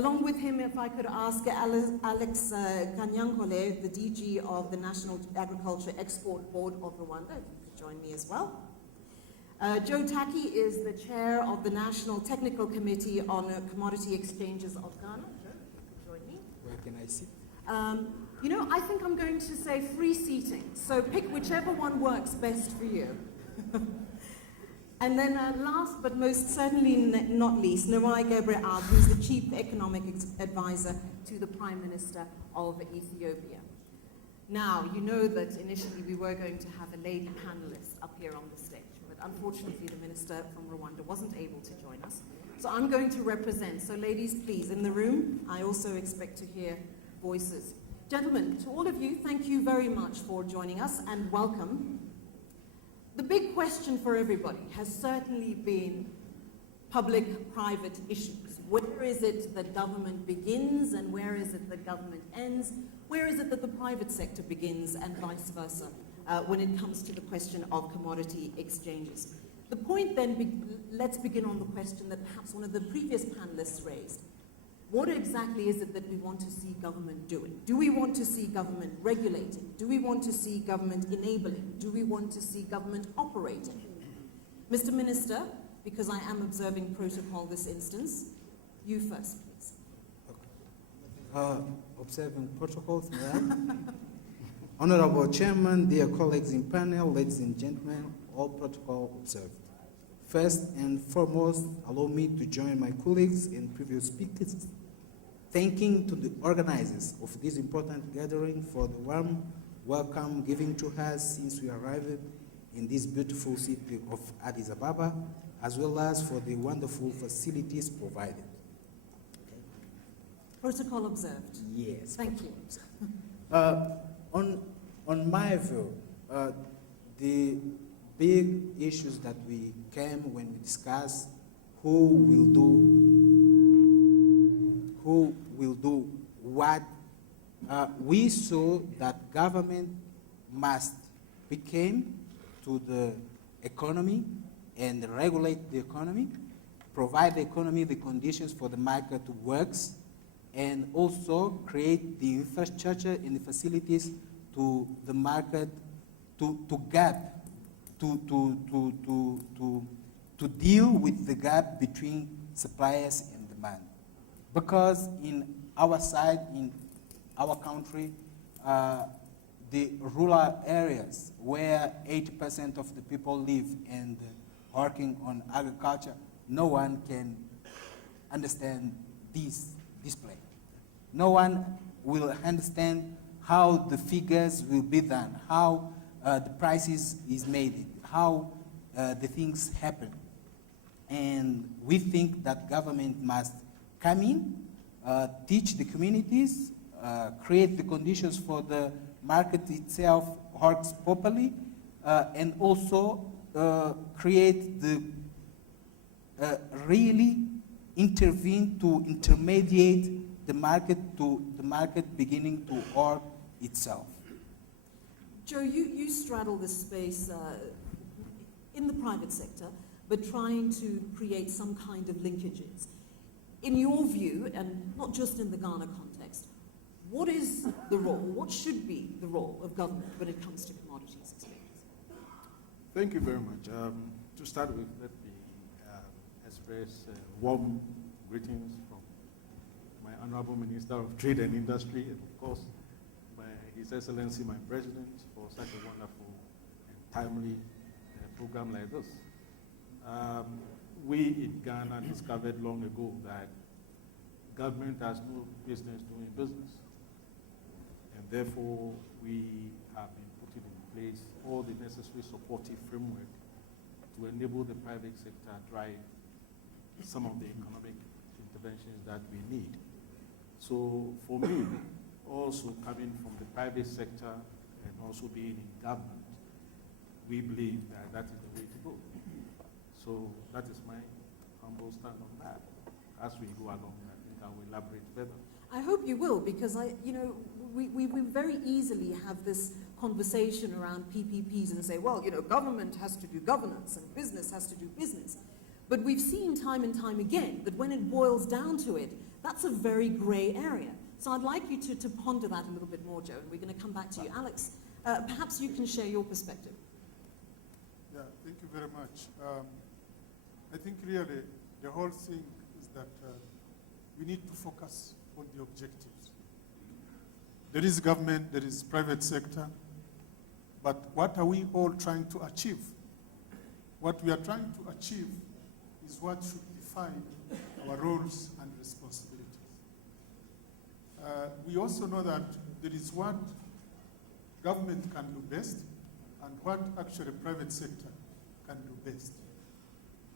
Along with him, if I could ask Alex Kanyankole, the DG of the National Agriculture Export Board of Rwanda, if you could join me as well. Joe Taki is the chair of the National Technical Committee on Commodity Exchanges of Ghana. Joe, if you could join me. Where can I sit? You know, I think I'm going to say free seating, so pick whichever one works best for you. And then last but most certainly not least, Nawai Gebre-Ab, who's the Chief Economic Advisor to the Prime Minister of Ethiopia. Now, you know that initially we were going to have a lady panelist up here on the stage, but unfortunately the Minister from Rwanda wasn't able to join us. So I'm going to represent. So ladies, please, in the room, I also expect to hear voices. Gentlemen, to all of you, thank you very much for joining us and welcome. The big question for everybody has certainly been public-private issues. Where is it that government begins and where is it that government ends? Where is it that the private sector begins and vice versa when it comes to the question of commodity exchanges? The point then, let's begin on the question that perhaps one of the previous panelists raised. What exactly is it that we want to see government doing? Do we want to see government regulating? Do we want to see government enabling? Do we want to see government operating? Mr. Minister, because I am observing protocol this instance, you first, please. Okay. Observing protocols, Madam. Honorable Chairman, dear colleagues in panel, ladies and gentlemen, all protocol observed. First and foremost, allow me to join my colleagues and previous speakers thanking to the organizers of this important gathering for the warm welcome given to us since we arrived in this beautiful city of Addis Ababa, as well as for the wonderful facilities provided. Okay. Protocol observed. Yes. Thank you. On my view, the big issues that we came when we discuss who will do what, we saw that government must become to the economy and regulate the economy, provide the economy the conditions for the market to work, and also create the infrastructure and the facilities to the market to deal with the gap between suppliers and demand. Because in our side, in our country, the rural areas where 80% of the people live and working on agriculture, no one can understand this display. No one will understand how the figures will be done, how the prices is made, how the things happen. And we think that government must come in, teach the communities, create the conditions for the market itself works properly, and also create the really intervene to intermediate the market to the market beginning to work itself. Joe, you straddle this space in the private sector, but trying to create some kind of linkages. In your view, and not just in the Ghana context, what is the role, what should be the role of government when it comes to commodities exchanges? Thank you very much. To start with, let me express warm greetings from my Honorable Minister of Trade and Industry, and of course, His Excellency, my President, for such a wonderful and timely program like this. We in Ghana discovered long ago that government has no business doing business. And therefore, we have been putting in place all the necessary supportive framework to enable the private sector drive some of the economic interventions that we need. So for me, also coming from the private sector and also being in government, we believe that that is the way to go. So that is my humble stand on that. As we go along, I think I will elaborate further. I hope you will, because we very easily have this conversation around PPPs and say, well, government has to do governance and business has to do business. But we've seen time and time again that when it boils down to it, That's a very grey area. So I'd like you to ponder that a little bit more, Joe, and we're going to come back to you. Alex, perhaps you can share your perspective. Yeah, thank you very much. I think really the whole thing is that we need to focus on the objectives. There is government, there is private sector, but what are we all trying to achieve? What we are trying to achieve is what should define our roles and responsibilities. We also know that there is what government can do best and what actually private sector can do best.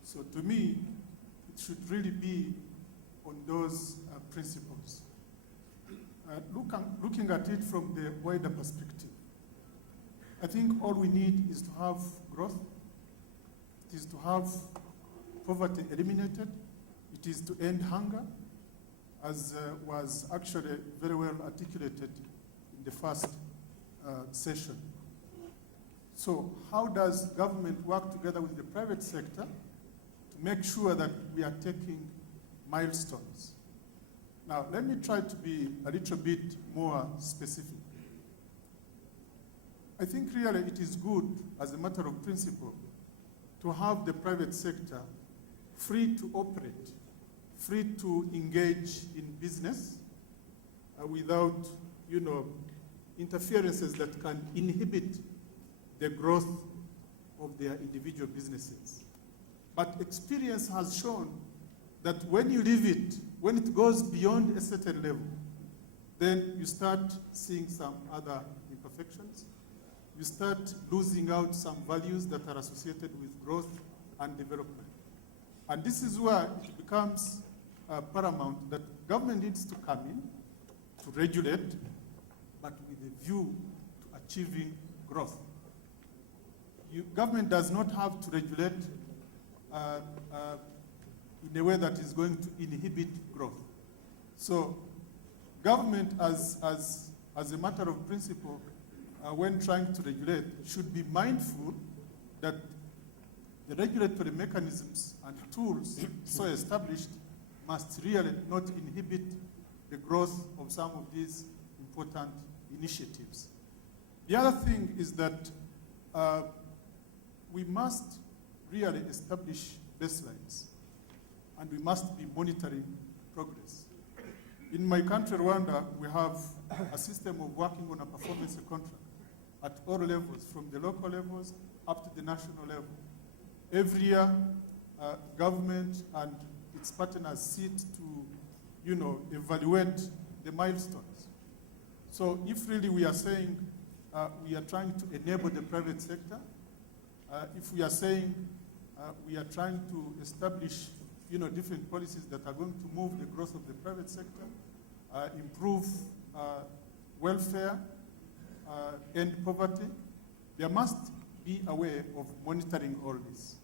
So to me, it should really be on those principles. Looking at it from the wider perspective, I think all we need is to have growth. It is to have poverty eliminated. It is to end hunger, as was actually very well articulated in the first session. So how does government work together with the private sector to make sure that we are taking milestones? Now, let me try to be a little bit more specific. I think really it is good, as a matter of principle, to have the private sector free to operate, free to engage in business without, interferences that can inhibit the growth of their individual businesses. But experience has shown that when you leave it, when it goes beyond a certain level, then you start seeing some other imperfections. You start losing out some values that are associated with growth and development. And this is where it becomes paramount that government needs to come in to regulate, but with a view to achieving growth. Government does not have to regulate in a way that is going to inhibit growth. So government, as a matter of principle, when trying to regulate, should be mindful that the regulatory mechanisms and tools so established must really not inhibit the growth of some of these important initiatives. The other thing is that we must really establish baselines, and we must be monitoring progress. In my country, Rwanda, we have a system of working on a performance contract at all levels, from the local levels up to the national level. Every year, government and its partners sit to, evaluate the milestones. So if really we are saying we are trying to enable the private sector, if we are saying we are trying to establish, different policies that are going to move the growth of the private sector, improve welfare, end poverty, there must be a way of monitoring all this.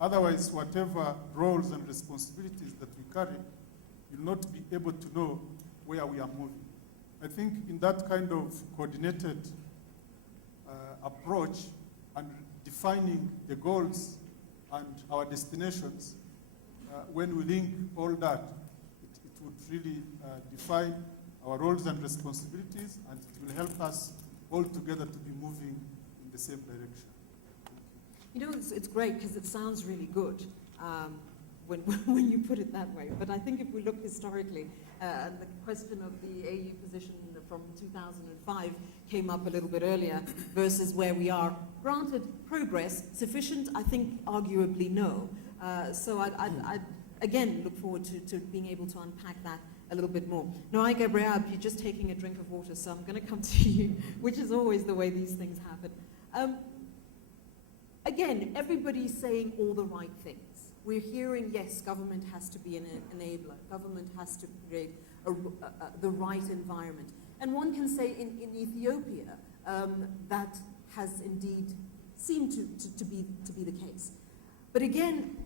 Otherwise, whatever roles and responsibilities that we carry, you'll not be able to know where we are moving. I think in that kind of coordinated approach and defining the goals and our destinations, when we link all that, it would really define our roles and responsibilities, and it will help us all together to be moving in the same direction. It's great because it sounds really good when you put it that way. But I think if we look historically, and the question of the AU position from 2005 came up a little bit earlier versus where we are. Granted, progress, sufficient, I think arguably no. So I'd again look forward to being able to unpack that a little bit more. Now, Gabriel, you're just taking a drink of water, so I'm going to come to you, which is always the way these things happen. Again, everybody's saying all the right things. We're hearing, yes, government has to be an enabler. Government has to create the right environment. And one can say in Ethiopia, that has indeed seemed to be the case. But again,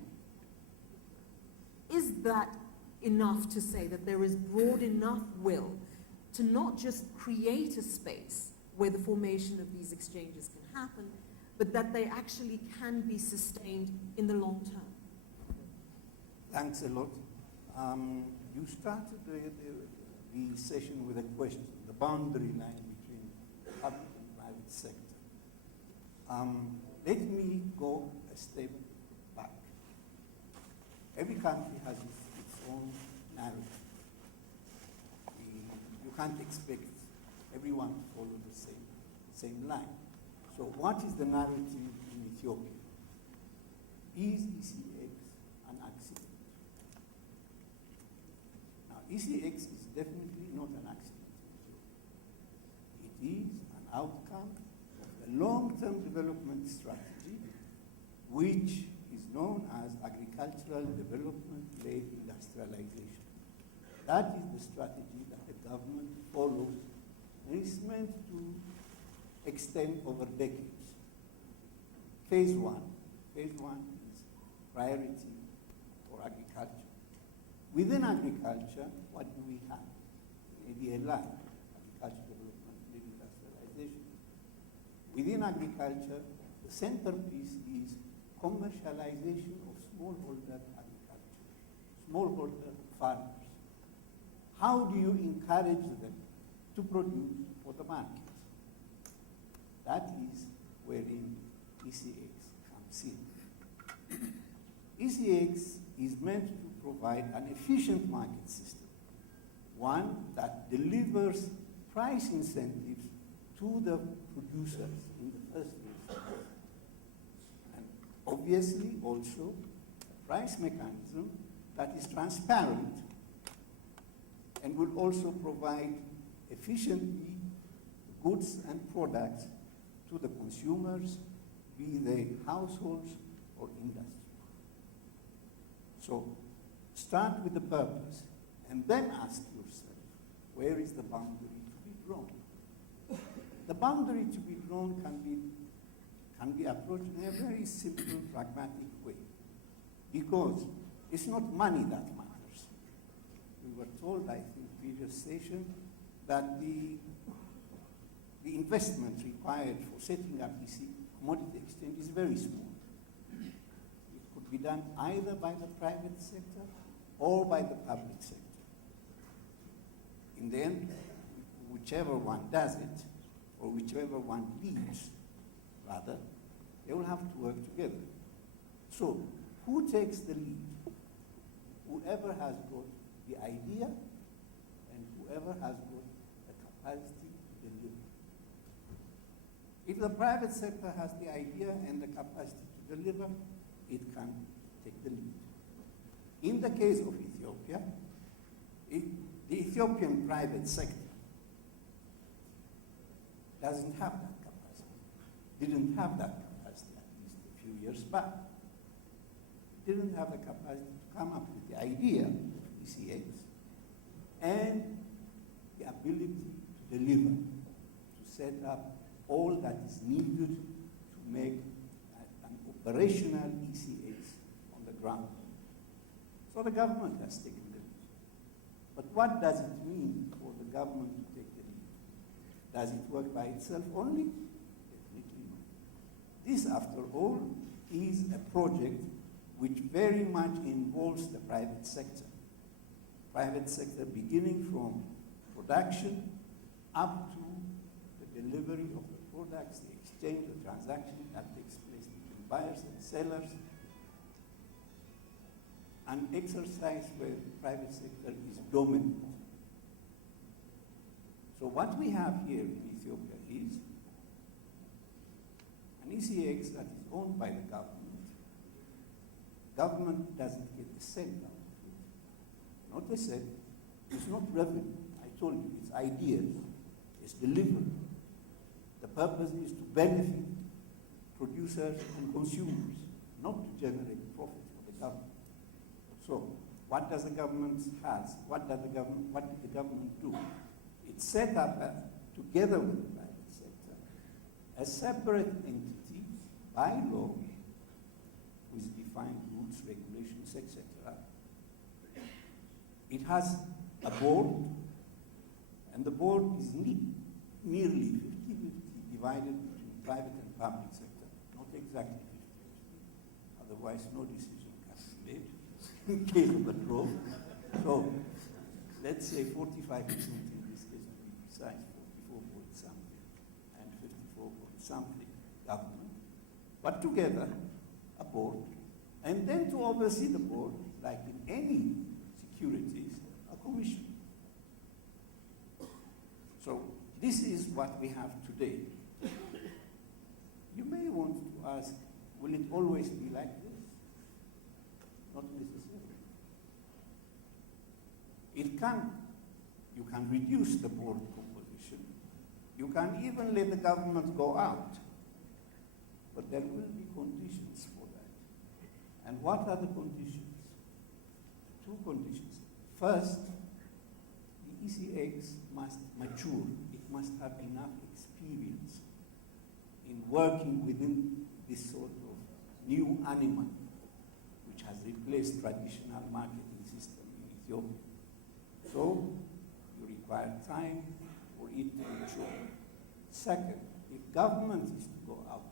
is that enough to say that there is broad enough will to not just create a space where the formation of these exchanges can happen, but that they actually can be sustained in the long term? Thanks a lot. You started the session with a question, the boundary line between public and private sector. Let me go a step back. Every country has its own narrative. You can't expect everyone to follow the same line. So what is the narrative in Ethiopia? Is ECX an accident? Now, ECX is definitely not an accident in Ethiopia. It is an outcome of a long-term development strategy which is known as agricultural development-led industrialization. That is the strategy that the government follows, and it's meant to extend over decades. Phase one is priority for agriculture. Within agriculture, what do we have? ADLI, agriculture development led industrialization. Within agriculture, the centerpiece is commercialization of smallholder agriculture, smallholder farmers. How do you encourage them to produce for the market? That is wherein ECX comes in. ECX is meant to provide an efficient market system, one that delivers price incentives to the producers in the first place. And obviously also a price mechanism that is transparent and will also provide efficiently goods and products to the consumers, be they households or industry. So start with the purpose and then ask yourself, where is the boundary to be drawn? The boundary to be drawn can be approached in a very simple, pragmatic way, because it's not money that matters. We were told, I think, previous session, that the investment required for setting up this commodity exchange is very small. It could be done either by the private sector or by the public sector. In the end, whichever one does it, or whichever one leads, rather, they will have to work together. So, who takes the lead? Whoever has got the idea and whoever has got the capacity to deliver. If the private sector has the idea and the capacity to deliver, it can take the lead. In the case of Ethiopia, the Ethiopian private sector doesn't have that capacity, didn't have that capacity at least a few years back. It didn't have the capacity to come up with the idea of ECX and the ability to deliver, to set up all that is needed to make an operational ECX on the ground. So the government has taken the lead. But what does it mean for the government to take the lead? Does it work by itself only? Definitely not. This, after all, is a project which very much involves the private sector. Private sector beginning from production up to the delivery of the products, the exchange, the transaction that takes place between buyers and sellers, an exercise where the private sector is dominant. So what we have here in Ethiopia is an ECX that is owned by the government. Government doesn't get a cent out of it. Not a cent. It's not revenue. I told you, it's ideas. It's delivery. The purpose is to benefit producers and consumers, not to generate profit for the government. So, what does the government have? What did the government do? It set up, together with the private sector, a separate entity by law with defined rules, regulations, etc. It has a board, and the board is nearly 50-50 divided between private and public sector. Not exactly 50-50, otherwise no decision can be made in case of a draw. So let's say 45% in this case to be precise, 44 point something and 54 point something government, but together a board, and then to oversee the board, like in any securities, a commission. So this is what we have today. You may want to ask, will it always be like this? Not necessarily. It can. You can reduce the board composition. You can even let the government go out. But there will be conditions for that. And what are the conditions? Two conditions. First, the ECX must mature. It must have enough experience in working within this sort of new animal which has replaced traditional marketing system in Ethiopia. So you require time for it to mature. Second, if government is to go out,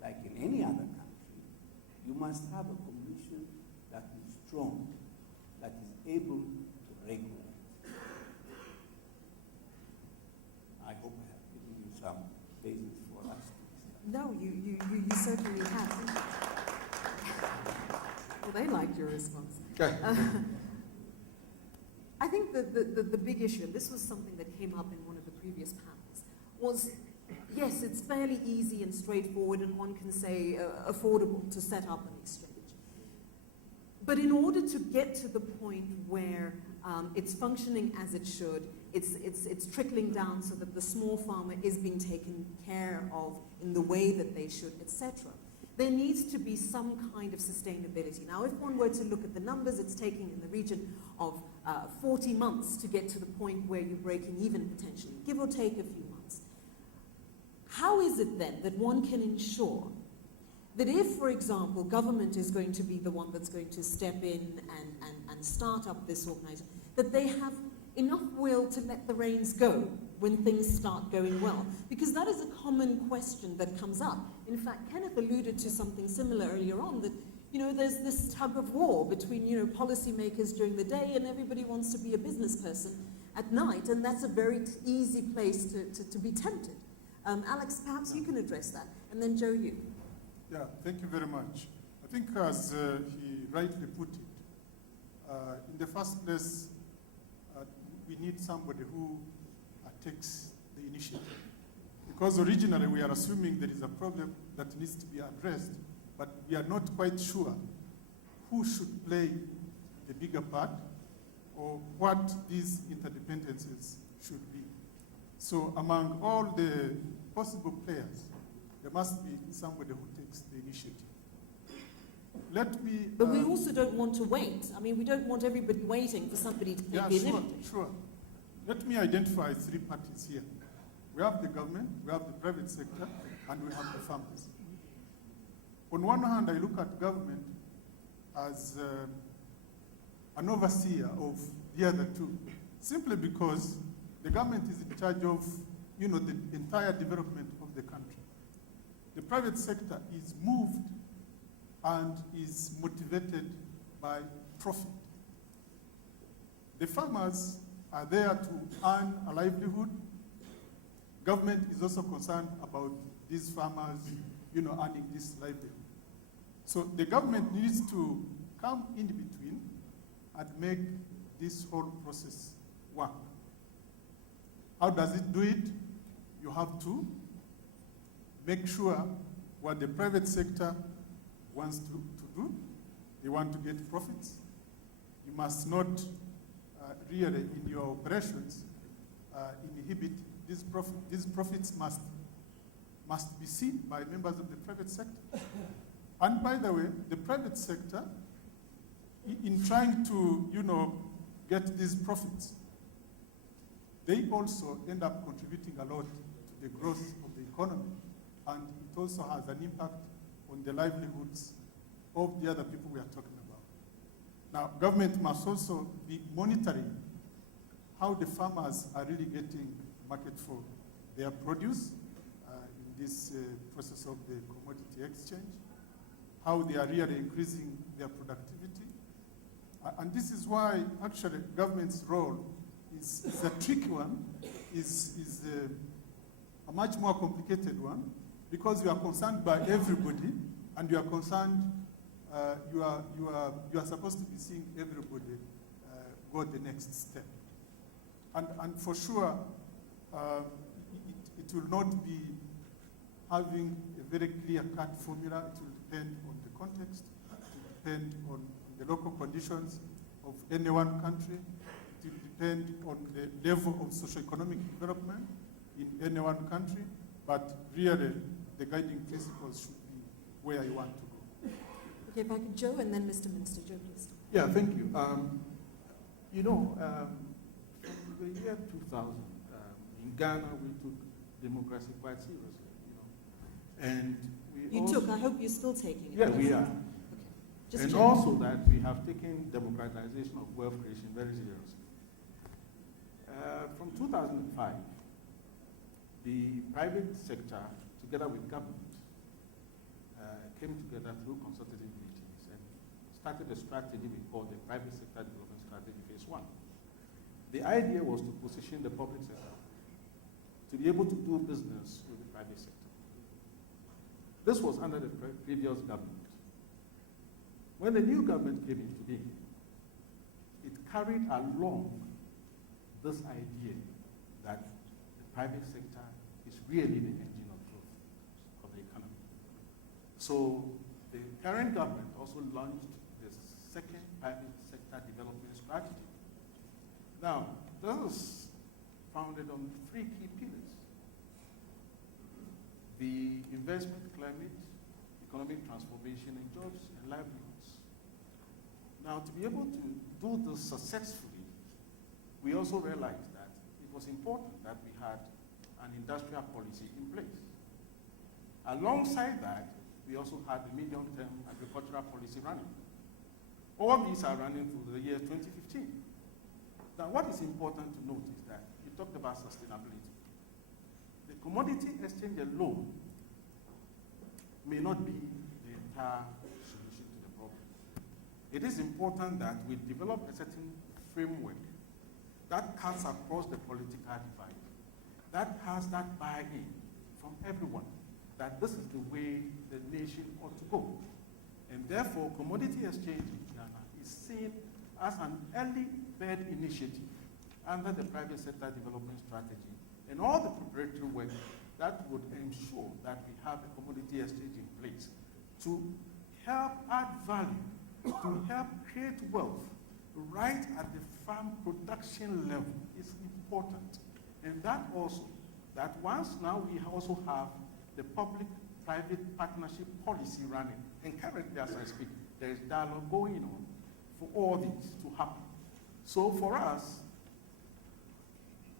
like in any other country, you must have a commission that is strong, that is able to regulate. I hope I have given you some basis for us to discuss. No, you certainly have. Well, they liked your response. Okay. I think the big issue, and this was something that came up in one of the previous panels, was, yes, it's fairly easy and straightforward, and one can say affordable to set up an exchange. But in order to get to the point where it's functioning as it should, it's trickling down so that the small farmer is being taken care of in the way that they should, etc. There needs to be some kind of sustainability. Now, if one were to look at the numbers, it's taking in the region of 40 months to get to the point where you're breaking even potentially, give or take a few months. How is it then that one can ensure that if, for example, government is going to be the one that's going to step in and start up this organization, that they have enough will to let the reins go when things start going well? Because that is a common question that comes up. In fact, Kenneth alluded to something similar earlier on, that there's this tug of war between policymakers during the day, and everybody wants to be a business person at night, and that's a very easy place to be tempted. Alex, perhaps you can address that, and then Joe, you. Yeah, thank you very much. I think as he rightly put it, in the first place, we need somebody who takes the initiative. Because originally we are assuming there is a problem that needs to be addressed, but we are not quite sure who should play the bigger part or what these interdependencies should be. So among all the possible players, there must be somebody who takes the initiative. Let me... But we also don't want to wait. I mean, we don't want everybody waiting for somebody to take the initiative. Sure. Let me identify three parties here. We have the government, we have the private sector, and we have the farmers. On one hand, I look at government as an overseer of the other two, simply because the government is in charge of, the entire development of the country. The private sector is moved and is motivated by profit. The farmers are there to earn a livelihood. Government is also concerned about these farmers, earning this livelihood. So the government needs to come in between and make this whole process work. How does it do it? You have to make sure what the private sector wants to do. They want to get profits. You must not really, in your operations, inhibit this profit. These profits must be seen by members of the private sector. And by the way, the private sector, in trying to, get these profits, they also end up contributing a lot to the growth of the economy. And it also has an impact on the livelihoods of the other people we are talking about. Now, government must also be monitoring how the farmers are really getting market for their produce in this process of the commodity exchange, how they are really increasing their productivity. And this is why, actually, government's role is a tricky one, is a much more complicated one, because you are concerned by everybody, and you are concerned, you are supposed to be seeing everybody go the next step. And for sure, it will not be having a very clear-cut formula. It will depend on the context, it will depend on the local conditions of any one country, it will depend on the level of socioeconomic development in any one country, but really the guiding principles should be where you want to go. Okay, if I could, Joe, and then Mr. Minister. Joe, please. Yeah, thank you. You know, from the year 2000, in Ghana, we took democracy quite seriously, you know. And we You took, I hope you're still taking it. Yeah, we are. Okay. Just And check. also that we have taken democratization of wealth creation very seriously. From 2005, the private sector, together with government, came together through consultative meetings and started a strategy we call the Private Sector Development Strategy Phase 1. The idea was to position the public sector to be able to do business with the private sector. This was under the previous government. When the new government came into being, it carried along this idea that the private sector is really the engine of growth of the economy. So the current government also launched the second private sector development strategy. Now, this is founded on 3 key pillars: the investment climate, economic transformation, and jobs and livelihoods. Now, to be able to do this successfully, we also realized that it was important that we had an industrial policy in place. Alongside that, we also had the medium-term agricultural policy running. All these are running through the year 2015. Now, what is important to note is that you talked about sustainability. The commodity exchange alone may not be the entire solution to the problem. It is important that we develop a certain framework that cuts across the political divide, that has that buy-in from everyone, that this is the way the nation ought to go. And therefore, commodity exchange in Ghana is seen as an early bird initiative under the private sector development strategy and all the preparatory work that would ensure that we have a commodity exchange in place to help add value, to help create wealth right at the farm production level is important. And that also, that once now we also have the public-private partnership policy running, and currently as I speak, there is dialogue going on for all these to happen. So for us,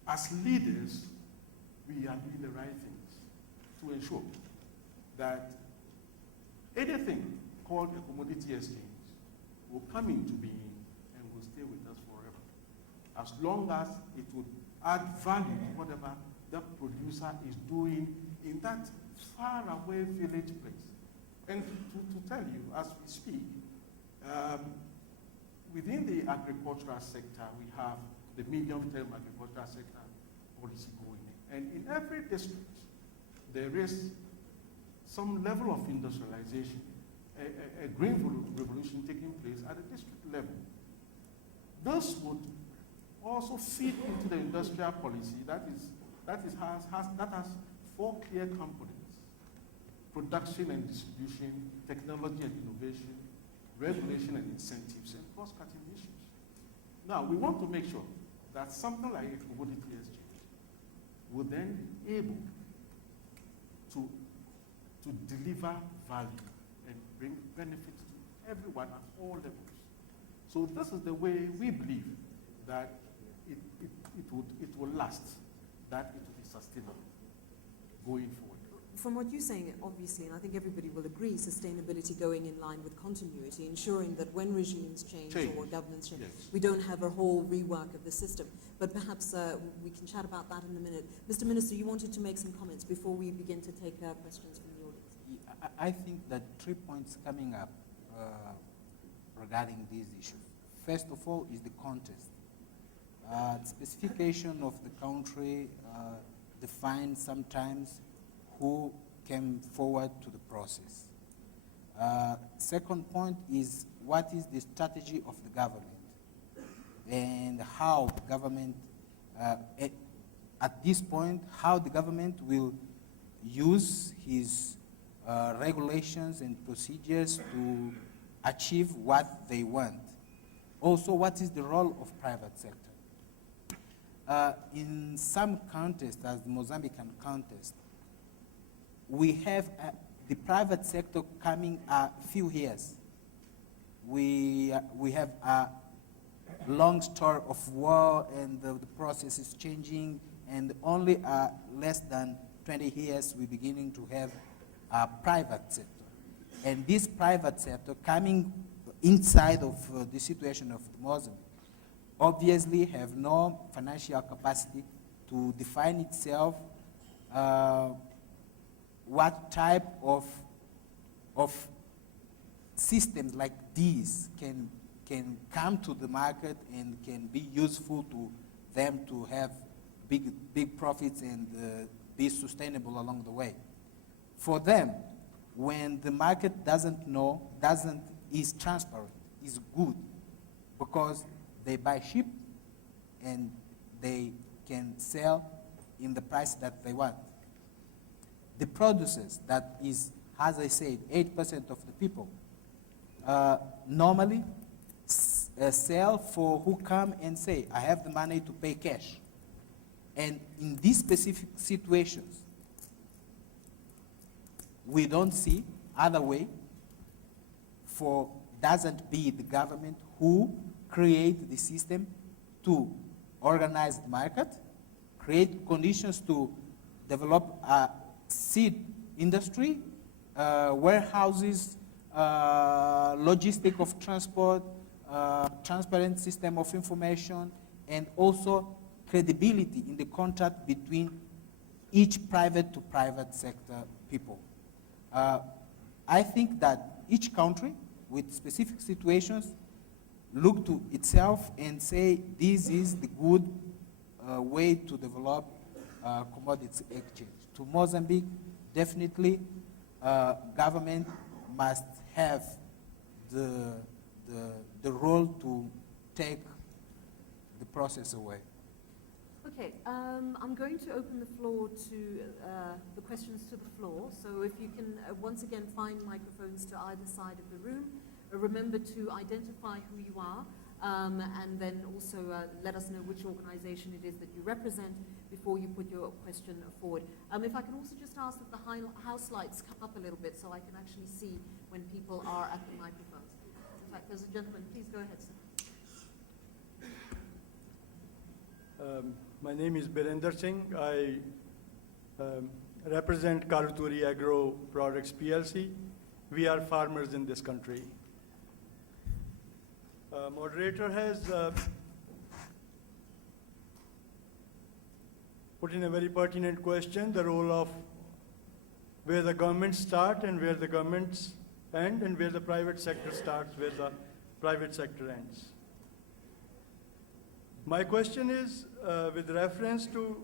as leaders, we are doing the right things to ensure that anything called a commodity exchange will come into being and will stay with us forever, as long as it would add value to whatever the producer is doing in that far-away village place. And to tell you, as we speak, within the agricultural sector, we have the medium-term agricultural sector policy going in. And in every district, there is some level of industrialization, a green revolution taking place at the district level. This would also feed into the industrial policy that has 4 clear components: production and distribution, technology and innovation, regulation and incentives, and cost-cutting issues. Now, we want to make sure that something like a commodity exchange will then be able to deliver value and bring benefits to everyone at all levels. So this is the way we believe that it will last, that it will be sustainable going forward. From what you're saying, obviously, and I think everybody will agree, sustainability going in line with continuity, ensuring that when regimes change. Or governments change, yes, we don't have a whole rework of the system. But perhaps we can chat about that in a minute. Mr. Minister, you wanted to make some comments before we begin to take questions from the audience. I think that 3 points coming up regarding these issues. First of all is the context. specification of the country defines sometimes who came forward to the process. Second point is what is the strategy of the government and how the government, at this point, how the government will use his regulations and procedures to achieve what they want. Also, what is the role of private sector? In some contests, as the Mozambican contest, we have the private sector coming a few years. We have a long story of war, and the process is changing, and only less than 20 years we're beginning to have a private sector. And this private sector coming inside of the situation of Mozambique obviously have no financial capacity to define itself what type of systems like these can come to the market and can be useful to them to have big profits and be sustainable along the way. For them, when the market is transparent, is good, because they buy cheap and they can sell in the price that they want. The producers, that is, as I said, 8% of the people, normally sell for who come and say, I have the money to pay cash. And in these specific situations, we don't see other way for doesn't be the government who create the system to organize the market, create conditions to develop a seed industry, warehouses, logistic of transport, transparent system of information, and also credibility in the contract between each private to private sector people. I think that each country with specific situations look to itself and say this is the good way to develop commodities exchange. To Mozambique, definitely government must have the role to take the process away. Okay, I'm going to open the floor to the questions to the floor. So if you can once again find microphones to either side of the room. Remember to identify who you are, and then also let us know which organization it is that you represent before you put your question forward. If I can also just ask that the house lights come up a little bit so I can actually see when people are at the microphones. In fact, there's a gentleman. Please go ahead, sir. My name is Birender Singh. I represent Karuturi Agro Products PLC. We are farmers in this country. Moderator has put in a very pertinent question, the role of where the governments start and where the governments end, and where the private sector starts, where the private sector ends. My question is with reference to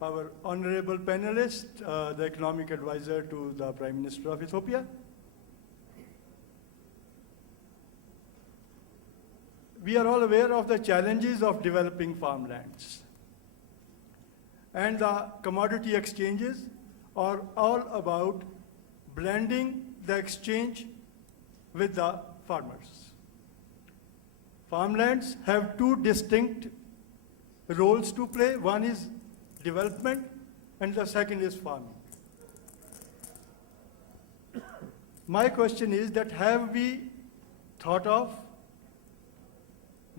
our honorable panelist, the economic advisor to the Prime Minister of Ethiopia. We are all aware of the challenges of developing farmlands. And the commodity exchanges are all about blending the exchange with the farmers. Farmlands have two distinct roles to play. One is development and the second is farming. My question is that have we thought of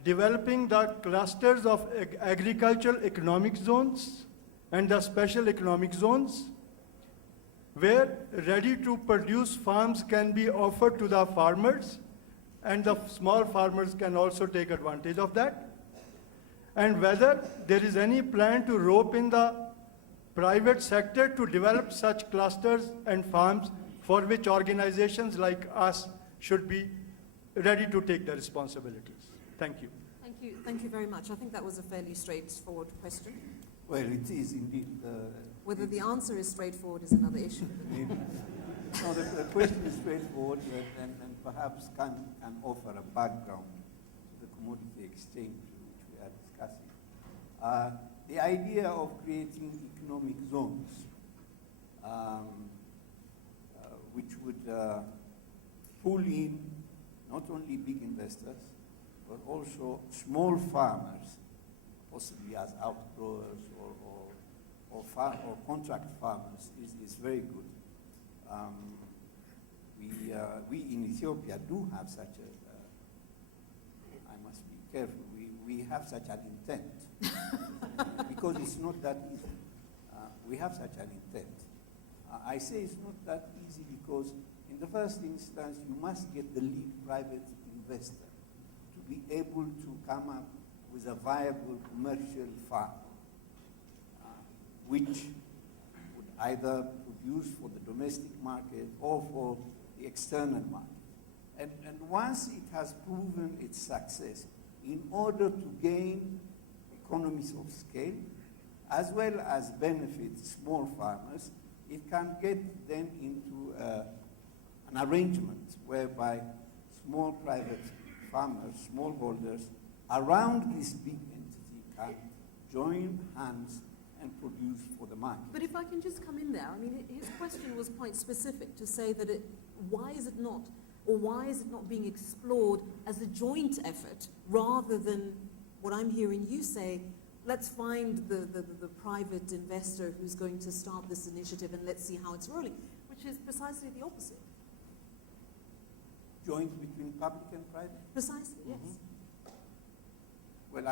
developing the clusters of agricultural economic zones and the special economic zones where ready-to-produce farms can be offered to the farmers, and the small farmers can also take advantage of that? And whether there is any plan to rope in the private sector to develop such clusters and farms for which organizations like us should be ready to take the responsibilities. Thank you. Thank Thank you very much. I think that was a fairly straightforward question. Well, it is indeed. Whether the answer is straightforward is another issue. Maybe. No, the question is straightforward and perhaps can offer a background to the commodity exchange which we are discussing. The idea of creating economic zones which would pull in not only big investors, but also small farmers, possibly as outgrowers or contract farmers, is very good. We in Ethiopia do have such I must be careful, we have such an intent, because it's not that easy. We have such an intent. I say it's not that easy because in the first instance, you must get the lead private investor to be able to come up with a viable commercial farm, which would either produce for the domestic market or for the external market. And once it has proven its success, in order to gain economies of scale, as well as benefit small farmers, it can get then into an arrangement whereby small private farmers, smallholders, around this big entity can join hands and produce for the market. But if I can just come in there, I mean, his question was quite specific to say that why is it not being explored as a joint effort rather than what I'm hearing you say, let's find the private investor who's going to start this initiative and let's see how it's rolling, which is precisely the opposite. Joint between public and private? Precisely, yes. Well,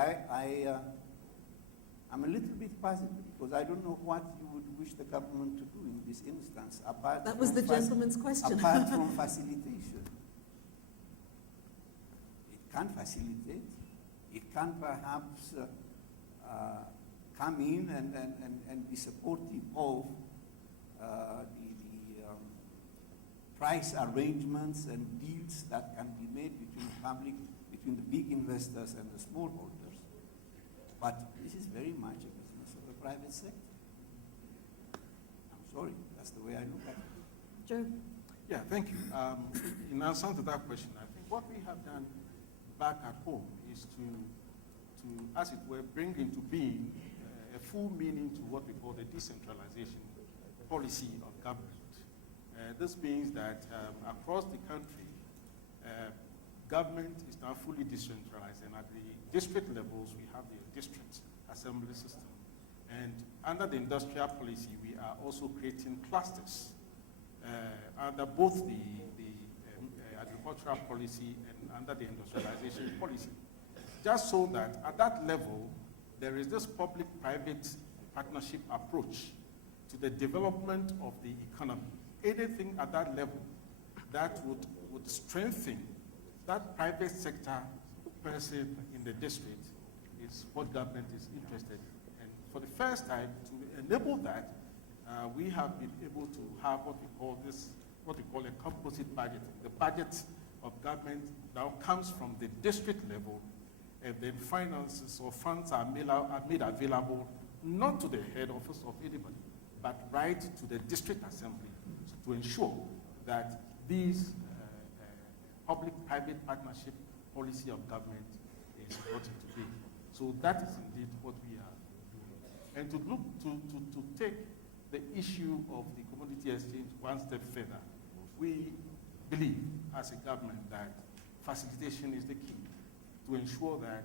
I'm a little bit puzzled because I don't know what you would wish the government to do in this instance, apart That was the gentleman's question. Apart from facilitation. It can facilitate. It can perhaps come in and be supportive of the price arrangements and deals that can be made between the big investors and the smallholders. But this is very much a business of the private sector. I'm sorry, that's the way I look at it. Joe? Yeah, thank you. In answer to that question, I think what we have done back at home is to as it were, bring into being a full meaning to what we call the decentralization policy of government. This means that across the country, government is now fully decentralized, and at the district levels, we have the district assembly system. And under the industrial policy, we are also creating clusters under both the agricultural policy and under the industrialization policy. Just so that at that level, there is this public-private partnership approach to the development of the economy. Anything at that level that would strengthen that private sector person in the district is what government is interested in. And for the first time, to enable that, we have been able to have what we call a composite budget. The budget of government now comes from the district level, and then finances or funds are made available not to the head office of anybody, but right to the district assembly to ensure that these public-private partnership policy of government is brought into being. So that is indeed what we are doing. And to look to take the issue of the commodity exchange one step further, we believe as a government that facilitation is the key to ensure that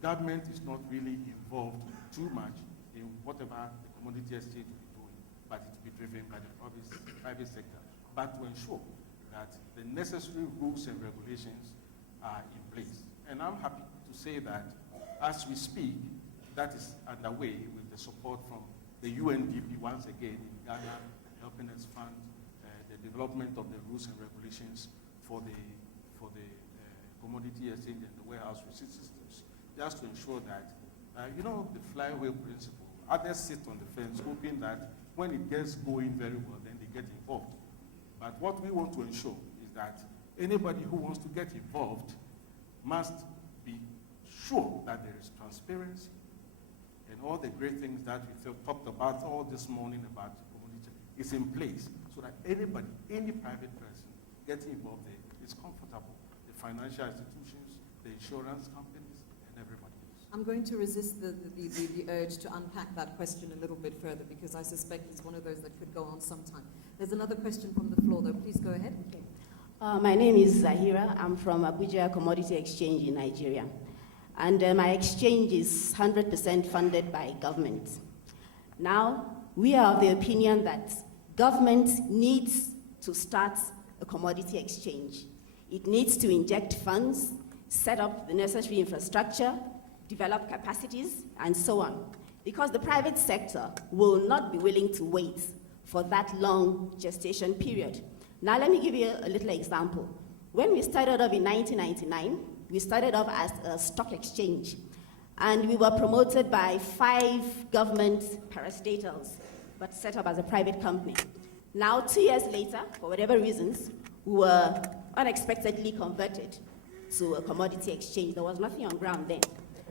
government is not really involved too much in whatever the commodity exchange will be doing, but it will be driven by the private sector, but to ensure that the necessary rules and regulations are in place. And I'm happy to say that as we speak, that is underway with the support from the UNDP once again in Ghana, helping us fund the development of the rules and regulations for the commodity exchange and the warehouse receipt systems, just to ensure that, the flywheel principle, others sit on the fence hoping that when it gets going very well, then they get involved. But what we want to ensure is that anybody who wants to get involved must be sure that there is transparency and all the great things that we talked about all this morning about commodity is in place so that anybody, any private person getting involved there is comfortable. The financial institutions, the insurance companies, and everybody else. I'm going to resist the urge to unpack that question a little bit further because I suspect it's one of those that could go on some time. There's another question from the floor, though. Please go ahead. Okay. My name is Zahira. I'm from Abuja Commodity Exchange in Nigeria. And my exchange is 100% funded by government. Now, we are of the opinion that government needs to start a commodity exchange. It needs to inject funds, set up the necessary infrastructure, develop capacities, and so on. Because the private sector will not be willing to wait for that long gestation period. Now let me give you a little example. When we started off in 1999, we started off as a stock exchange, and we were promoted by 5 government parastatals, but set up as a private company. Now, 2 years later, for whatever reasons, we were unexpectedly converted to a commodity exchange. There was nothing on ground then.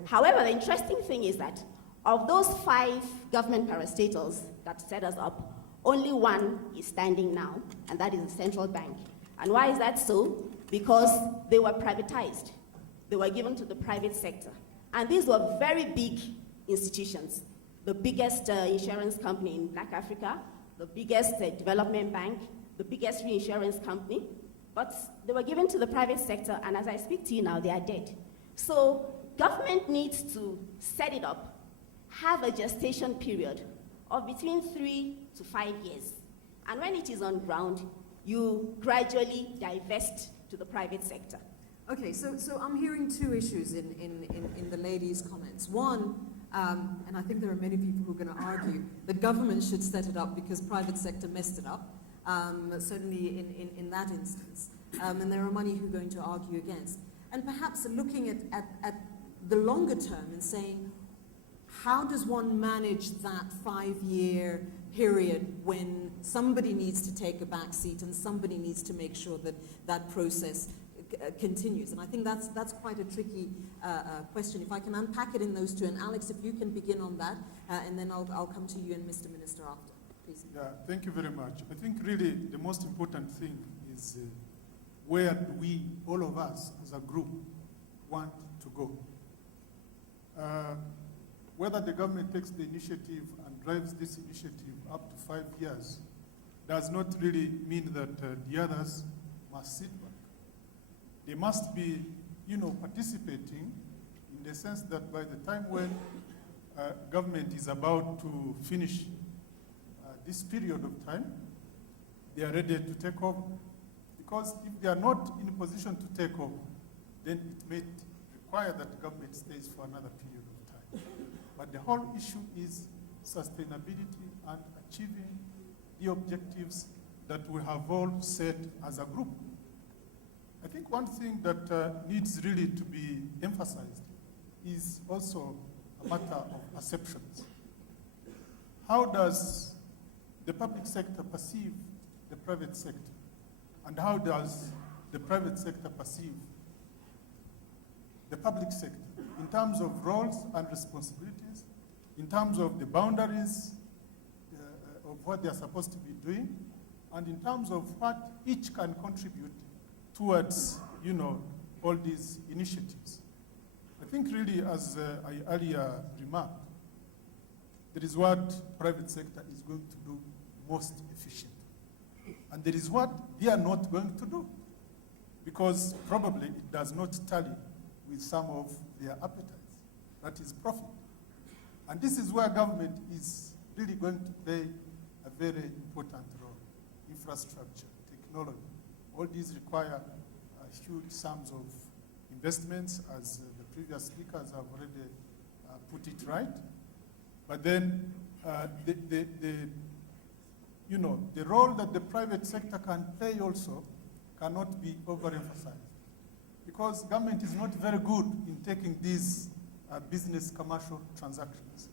However, the interesting thing is that of those 5 government parastatals that set us up, only one is standing now, and that is the central bank. And why is that so? Because they were privatized. They were given to the private sector. And these were very big institutions. The biggest insurance company in Black Africa, the biggest development bank, the biggest reinsurance company. But they were given to the private sector, and as I speak to you now, they are dead. So government needs to set it up, have a gestation period of between 3 to 5 years. And when it is on ground, you gradually divest to the private sector. Okay, so I'm hearing 2 issues in the lady's comments. One, and I think there are many people who are going to argue that government should set it up because private sector messed it up, certainly in that instance. And there are many who are going to argue against. And perhaps looking at the longer term and saying, how does one manage that 5-year period when somebody needs to take a back seat and somebody needs to make sure that that process continues? And I think that's quite a tricky question. If I can unpack it in those 2, and Alex, if you can begin on that, and then I'll come to you and Mr. Minister after, please. Yeah, thank you very much. I think really the most important thing is where do we, all of us as a group, want to go. Whether the government takes the initiative and drives this initiative up to 5 years does not really mean that the others must sit back. They must be, participating in the sense that by the time when government is about to finish this period of time, they are ready to take over. Because if they are not in a position to take over, then it may require that the government stays for another period of time. But the whole issue is sustainability and achieving the objectives that we have all set as a group. I think one thing that needs really to be emphasized is also a matter of perceptions. How does the public sector perceive the private sector? And how does the private sector perceive the public sector in terms of roles and responsibilities, in terms of the boundaries of what they're supposed to be doing, and in terms of what each can contribute towards, all these initiatives. I think really, as I earlier remarked, there is what private sector is going to do most efficiently. And there is what they are not going to do, because probably it does not tally with some of their appetites. That is profit. And this is where government is really going to play a very important role. Infrastructure, technology, all these require huge sums of investments, as the previous speakers have already put it right. But then the role that the private sector can play also cannot be overemphasized, because government is not very good in taking these business commercial transactions.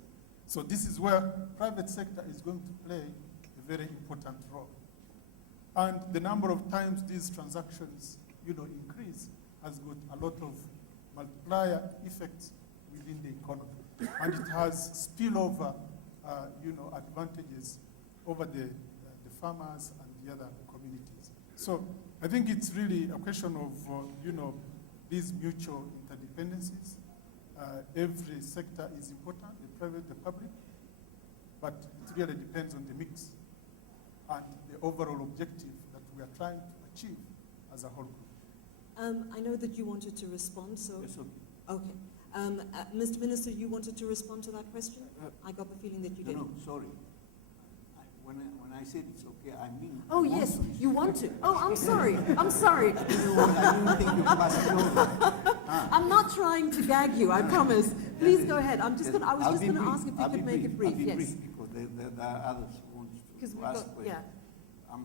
So this is where private sector is going to play a very important role. And the number of times these transactions increase has got a lot of multiplier effects within the economy. And it has spillover, advantages over the farmers and the other communities. So I think it's really a question of, these mutual interdependencies. Every sector is important, the private, the public, but it really depends on the mix and the overall objective that we are trying to achieve as a whole group. I know that you wanted to respond, so... Yes, okay. Okay. Mr. Minister, you wanted to respond to that question? I got the feeling that you did. No, sorry. When I said it's okay, I mean... Oh, yes, you want to. Oh, I'm sorry. I'm sorry. I didn't think you passed it over. I'm not trying to gag you, I promise. Please go ahead. I was Yes, just I'll going be to brief. ask if you I'll could be make it brief. I'll be Yes. brief because there are others who want Because to we've ask got, questions. yeah.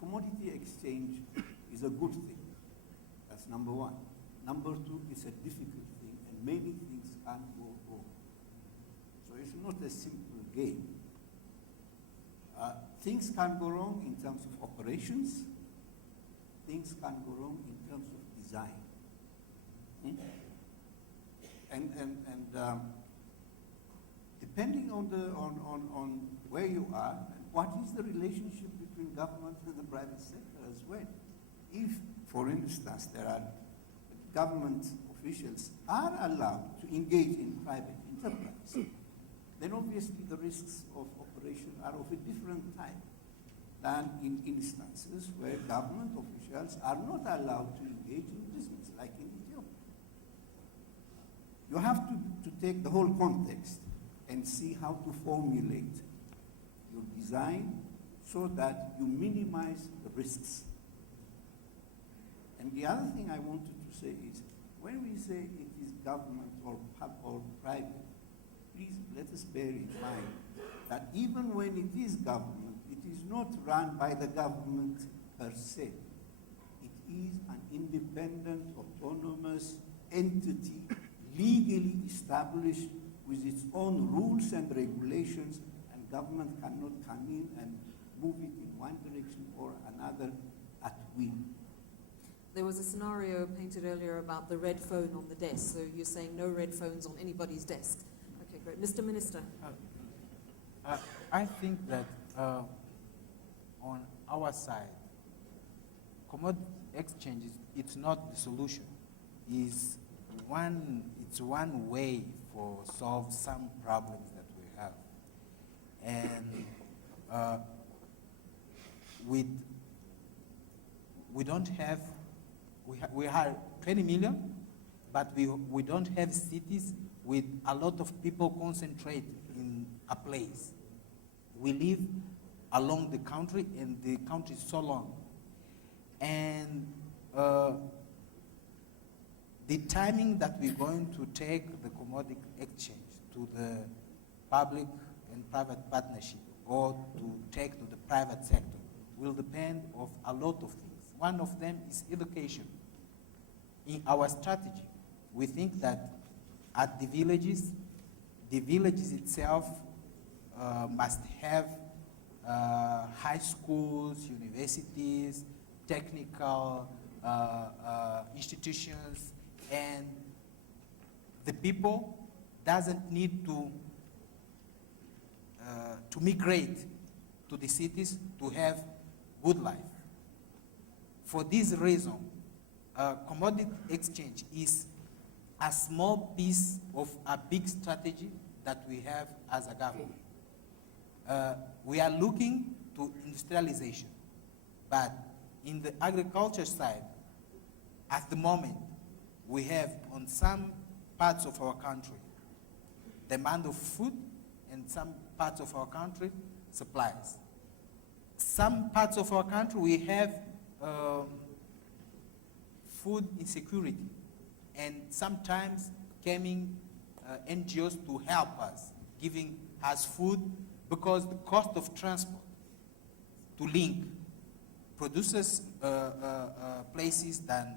Commodity exchange is a good thing. That's number one. Number two, it's a difficult thing, and many things can't go wrong. So it's not a simple game. Things can go wrong in terms of operations. Things can go wrong in terms of design. And depending on where you are and what is the relationship between government and the private sector as well. If, for instance, there are government officials are allowed to engage in private enterprise, then obviously the risks of operation are of a different type than in instances where government officials are not allowed to engage in business, like in Ethiopia. You have to take the whole context and see how to formulate your design so that you minimize the risks. And the other thing I wanted to say is, when we say it is government or private, please let us bear in mind that even when it is government, it is not run by the government per se. It is an independent, autonomous entity, legally established with its own rules and regulations, and government cannot come in and move it in one direction or another at will. There was a scenario painted earlier about the red phone on the desk, so you're saying no red phones on anybody's desk. Okay, great. Mr. Minister. I think that on our side, commodity exchange it's not the solution. It's one way for solve some problems that we have, and we don't have. We have 20 million, but we don't have cities with a lot of people concentrated in a place. We live along the country, and the country is so long. And the timing that we're going to take the commodity exchange to the public and private partnership, or to take to the private sector, will depend of a lot of things. One of them is education. In our strategy, we think that at the villages itself must have high schools, universities, technical institutions, and the people doesn't need to migrate to the cities to have good life. For this reason, commodity exchange is a small piece of a big strategy that we have as a government. We are looking to industrialization, but in the agriculture side, at the moment, we have on some parts of our country demand of food, and some parts of our country supplies. Some parts of our country we have food insecurity, and sometimes coming NGOs to help us, giving us food, because the cost of transport to link producers' places than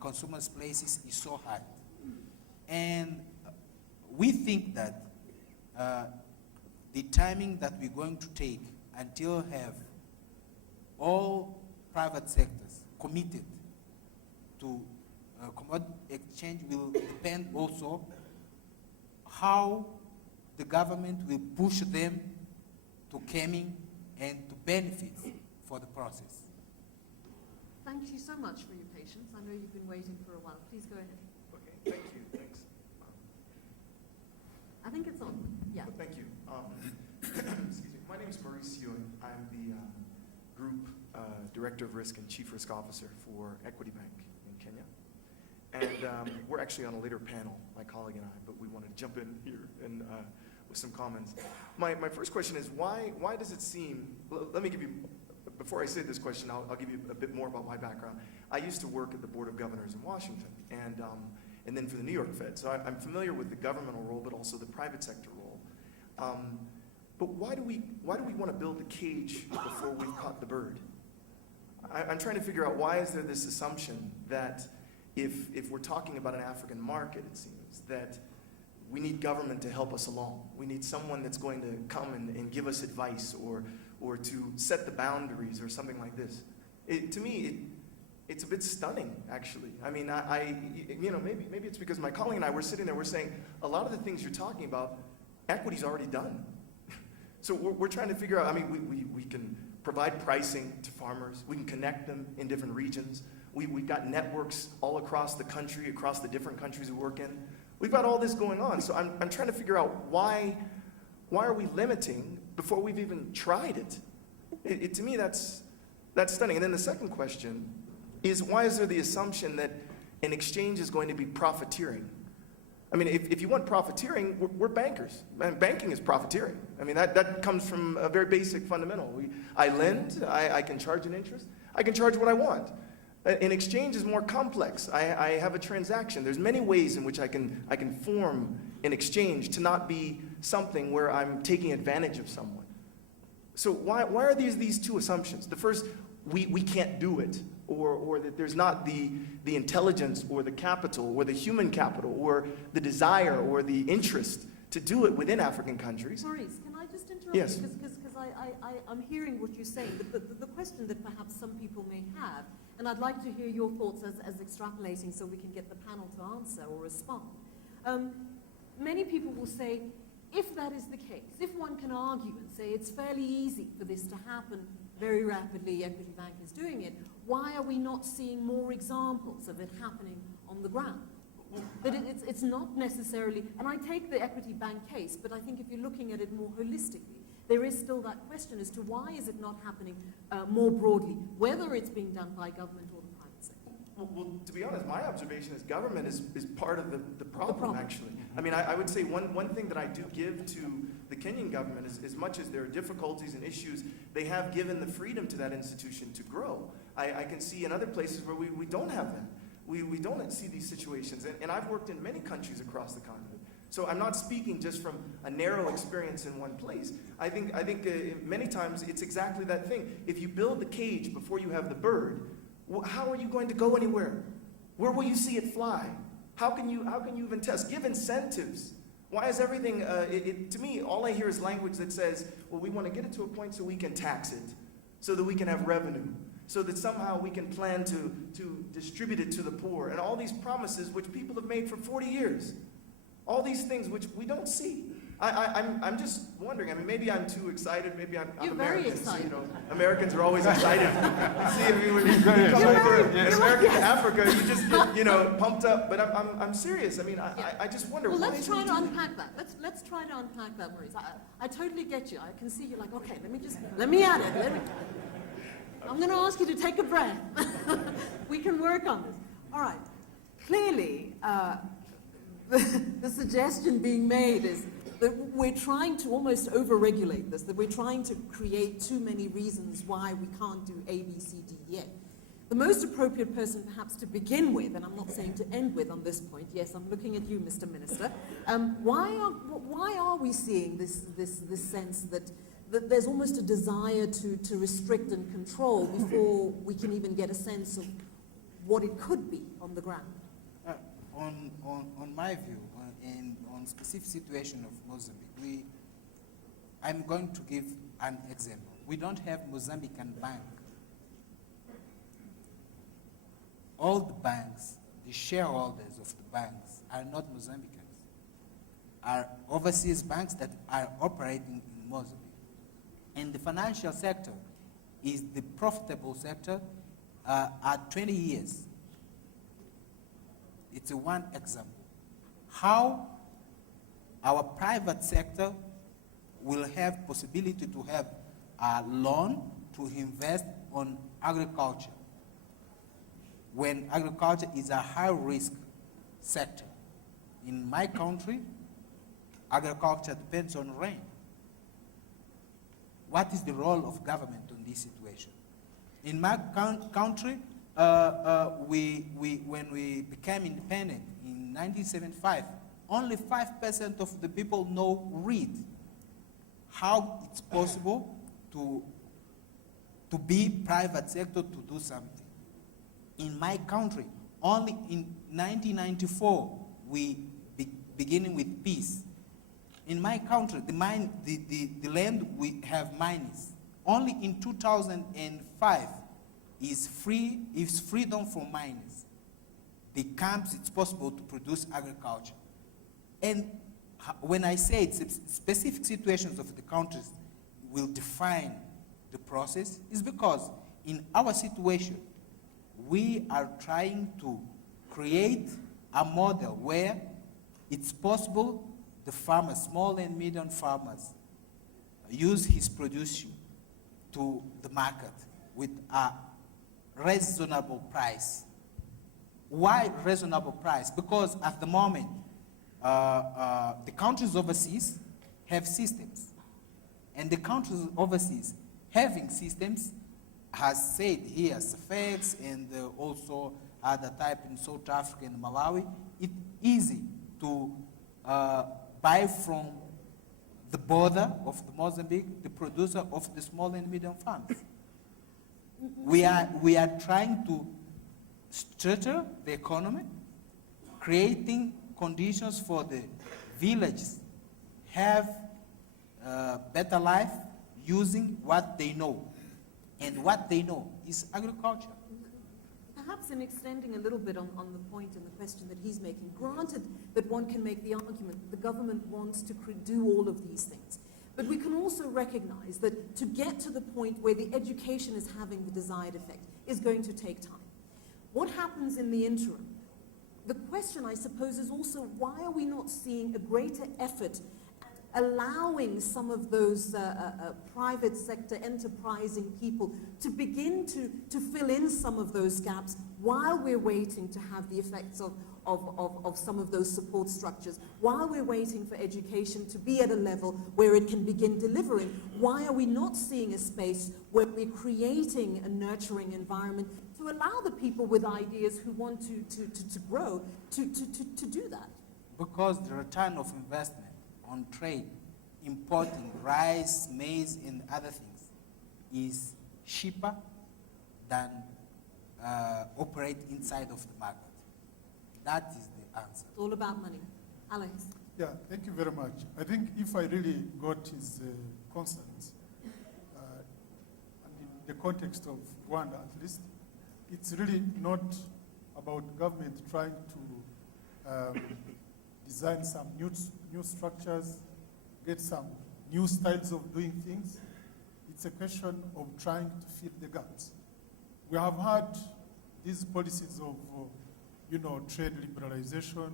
consumers' places is so high. And we think that the timing that we're going to take until have all private sectors committed to commodity exchange will depend also how the government will push them to coming and to benefit for the process. Thank you so much for your patience. I know you've been waiting for a while. Please go ahead. Okay, thank you, thanks. I think it's on. Yeah. Thank you. Excuse me. My name is Mauricio, and I'm the Group Director of Risk and Chief Risk Officer for Equity Bank in Kenya. And we're actually on a later panel, my colleague and I, but we wanted to jump in here and with some comments. My first question is, why does it seem, let me give you, before I say this question, I'll give you a bit more about my background. I used to work at the Board of Governors in Washington, and then for the New York Fed. So I'm familiar with the governmental role, but also the private sector role. But why do we want to build the cage before we've caught the bird? I'm trying to figure out, why is there this assumption that if we're talking about an African market, it seems, that we need government to help us along. We need someone that's going to come and give us advice or to set the boundaries or something like this. To me, it's a bit stunning, actually. I mean, maybe it's because my colleague and I were sitting there, we're saying, a lot of the things you're talking about, equity's already done. So we're trying to figure out, I mean, we can provide pricing to farmers, we can connect them in different regions, we've got networks all across the country, across the different countries we work in. We've got all this going on, so I'm trying to figure out why are we limiting before we've even tried it? To me, that's stunning. And then the second question is, why is there the assumption that an exchange is going to be profiteering? I mean, if you want profiteering, we're bankers. And banking is profiteering. I mean, that comes from a very basic fundamental. I lend, I can charge an interest, I can charge what I want. An exchange is more complex. I have a transaction. There's many ways in which I can form an exchange to not be something where I'm taking advantage of someone. So why are these two assumptions? The first, we can't do it, or that there's not the intelligence or the capital or the human capital or the desire or the interest to do it within African countries. Maurice, can I just interrupt? Yes. Because I'm hearing what you're saying, but the question that perhaps some people may have, and I'd like to hear your thoughts as extrapolating so we can get the panel to answer or respond. Many people will say, if that is the case, if one can argue and say it's fairly easy for this to happen very rapidly, Equity Bank is doing it, why are we not seeing more examples of it happening on the ground? But it's not necessarily, and I take the Equity Bank case, but I think if you're looking at it more holistically, there is still that question as to why is it not happening more broadly, whether it's being done by government or the private sector. Well, to be honest, my observation is government is part of the problem, actually. I mean, I would say one thing that I do give to the Kenyan government is, as much as there are difficulties and issues, they have given the freedom to that institution to grow. I can see in other places where we don't have that. We don't see these situations. And I've worked in many countries across the continent. So I'm not speaking just from a narrow experience in one place. I think many times it's exactly that thing. If you build the cage before you have the bird, how are you going to go anywhere? Where will you see it fly? How can you even test? Give incentives. Why is everything, to me, all I hear is language that says, well, we want to get it to a point so we can tax it, so that we can have revenue, so that somehow we can plan to distribute it to the poor, and all these promises which people have made for 40 years. All these things which we don't see. I'm just wondering, I mean, maybe I'm too excited, maybe I'm You're American, very excited. so, you know, Americans are always excited. See, I mean, when you come over an American to Africa, you just get, you know, pumped up, but I'm serious. I mean, I just wonder, Well, why let's is it try to doing unpack that. Let's try to unpack that, Maurice. I totally get you. I can see you're like, okay, let me add it. I'm going to ask you to take a breath. We can work on this. All right. Clearly, the suggestion being made is that we're trying to almost over-regulate this, that we're trying to create too many reasons why we can't do A, B, C, D yet. The most appropriate person perhaps to begin with, and I'm not saying to end with on this point, yes, I'm looking at you, Mr. Minister, why are we seeing this sense that there's almost a desire to restrict and control before we can even get a sense of what it could be on the ground? On my view, and on specific situation of Mozambique, I'm going to give an example. We don't have Mozambican bank. All the banks the shareholders of the banks are not Mozambicans, are overseas banks that are operating in Mozambique. And the financial sector is the profitable sector at 20 years. It's one example. How our private sector will have possibility to have a loan to invest on agriculture when agriculture is a high-risk sector. In my country, agriculture depends on rain. What is the role of government in this situation? In my country, when we became independent in 1975, only 5% of the people know read. How it's possible to be private sector to do something? In my country, only in 1994, we beginning with peace. In my country, the land we have mines. Only in 2005 is freedom from mines. The camps, it's possible to produce agriculture. And when I say it's specific situations of the countries will define the process, is because in our situation, we are trying to create a model where it's possible the farmers, small and medium farmers, use his produce to the market with a reasonable price. Why reasonable price? Because at the moment, the countries overseas have systems. And the countries overseas having systems has said here, SFX and also other type in South Africa and Malawi, it's easy to buy from the border of the Mozambique, the producer of the small and medium farms. We are trying to structure the economy, creating conditions for the villages have better life using what they know. And what they know is agriculture. Perhaps in extending a little bit on the point and the question that he's making, granted that one can make the argument that the government wants to do all of these things, but we can also recognize that to get to the point where the education is having the desired effect is going to take time. What happens in the interim? The question, I suppose, is also why are we not seeing a greater effort at allowing some of those private sector enterprising people to begin to fill in some of those gaps while we're waiting to have the effects of some of those support structures, while we're waiting for education to be at a level where it can begin delivering? Why are we not seeing a space where we're creating a nurturing environment to allow the people with ideas who want to grow to do that? Because the return of investment on trade, importing rice, maize, and other things is cheaper than operate inside of the market. That is the answer. It's all about money. Alex. Yeah, thank you very much. I think if I really got his concerns, and in the context of Rwanda at least, it's really not about government trying to design some new structures, get some new styles of doing things. It's a question of trying to fill the gaps. We have had these policies of, trade liberalization.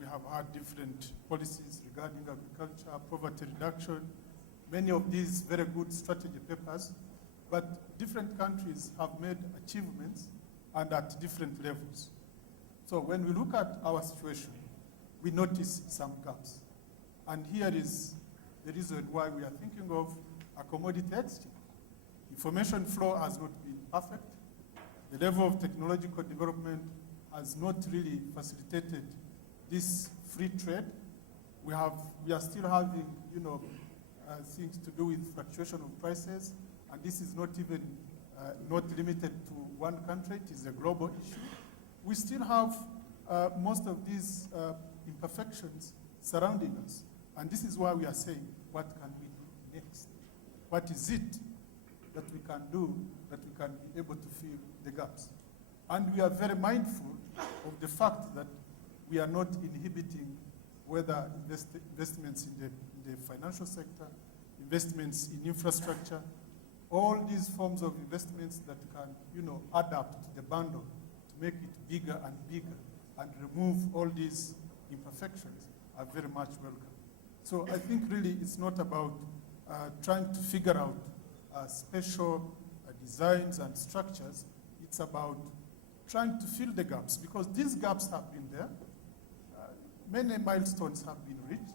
We have had different policies regarding agriculture, poverty reduction, many of these very good strategy papers, but different countries have made achievements and at different levels. So when we look at our situation, we notice some gaps. And here is the reason why we are thinking of a commodity exchange. Information flow has not been perfect. The level of technological development has not really facilitated this free trade. We are still having, things to do with fluctuation of prices, and this is not even not limited to one country. It is a global issue. We still have most of these imperfections surrounding us, and this is why we are saying, what can we do next? What is it that we can do that we can be able to fill the gaps? And we are very mindful of the fact that we are not inhibiting whether investments in the financial sector, investments in infrastructure, all these forms of investments that can, add up to the bundle to make it bigger and bigger and remove all these imperfections are very much welcome. So I think really it's not about trying to figure out special designs and structures. It's about trying to fill the gaps, because these gaps have been there. Many milestones have been reached.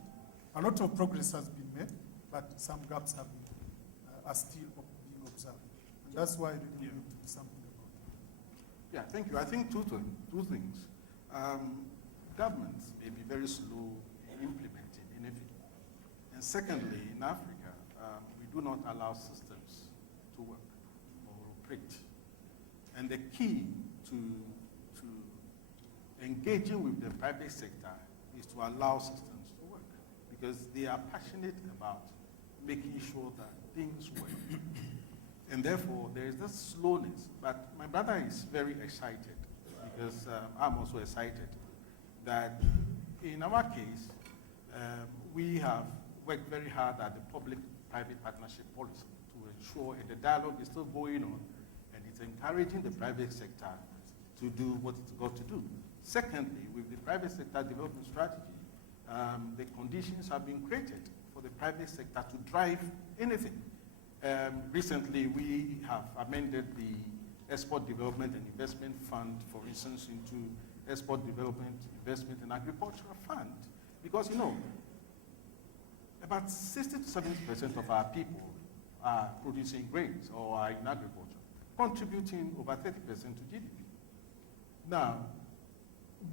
A lot of progress has been made, but some gaps are still being observed. And that's why we really need to do something about it. Yeah, thank you. I think two things. Governments may be very slow in implementing anything. And secondly, in Africa, we do not allow systems to work or operate. And the key to engaging with the private sector is to allow systems to work, because they are passionate about making sure that things work. And therefore, there is this slowness. But my brother is very excited, because I'm also excited that in our case, we have worked very hard at the public-private partnership policy to ensure, and the dialogue is still going on, and it's encouraging the private sector to do what it's got to do. Secondly, with the private sector development strategy, the conditions have been created for the private sector to drive anything. Recently, we have amended the Export Development and Investment Fund, for instance, into Export Development, Investment and Agricultural Fund, because, about 60 to 70% of our people are producing grains or are in agriculture, contributing over 30% to GDP. Now,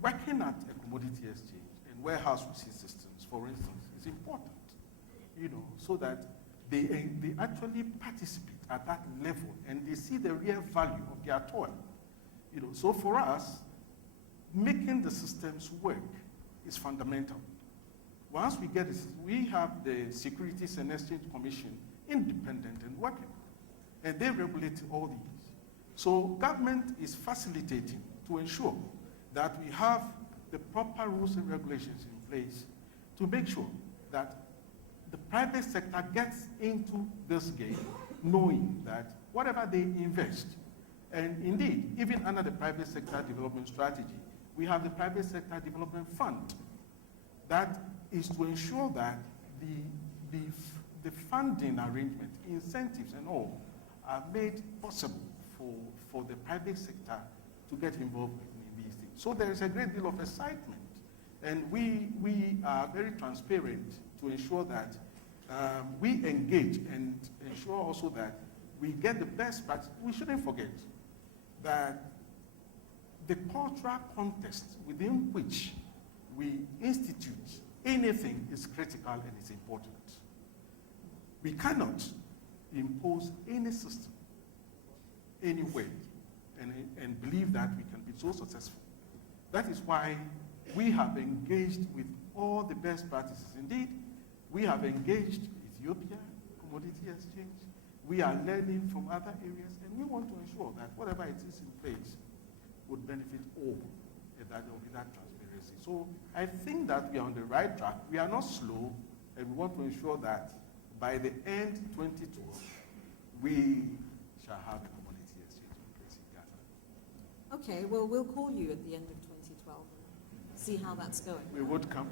working at a commodity exchange and warehouse receipt systems, for instance, is important, so that they actually participate at that level and they see the real value of their toil. So for us, making the systems work is fundamental. Once we get this, we have the Securities and Exchange Commission independent and working, and they regulate all these. So government is facilitating to ensure that we have the proper rules and regulations in place to make sure that the private sector gets into this game knowing that whatever they invest, and indeed, even under the private sector development strategy, we have the private sector development fund that is to ensure that the funding arrangement, incentives and all, are made possible for the private sector to get involved in these things. So there is a great deal of excitement, and we are very transparent to ensure that we engage and ensure also that we get the best practice. We shouldn't forget that the cultural context within which we institute anything is critical and is important. We cannot impose any system anywhere and believe that we can be so successful. That is why we have engaged with all the best practices. Indeed, we have engaged Ethiopia, Commodity Exchange. We are learning from other areas, and we want to ensure that whatever it is in place would benefit all, and that there will be that transparency. So I think that we are on the right track. We are not slow, and we want to ensure that by the end 2012, we shall have a commodity exchange in place in Ghana. Okay, well, we'll call you at the end of 2012 and see how that's going. We would come.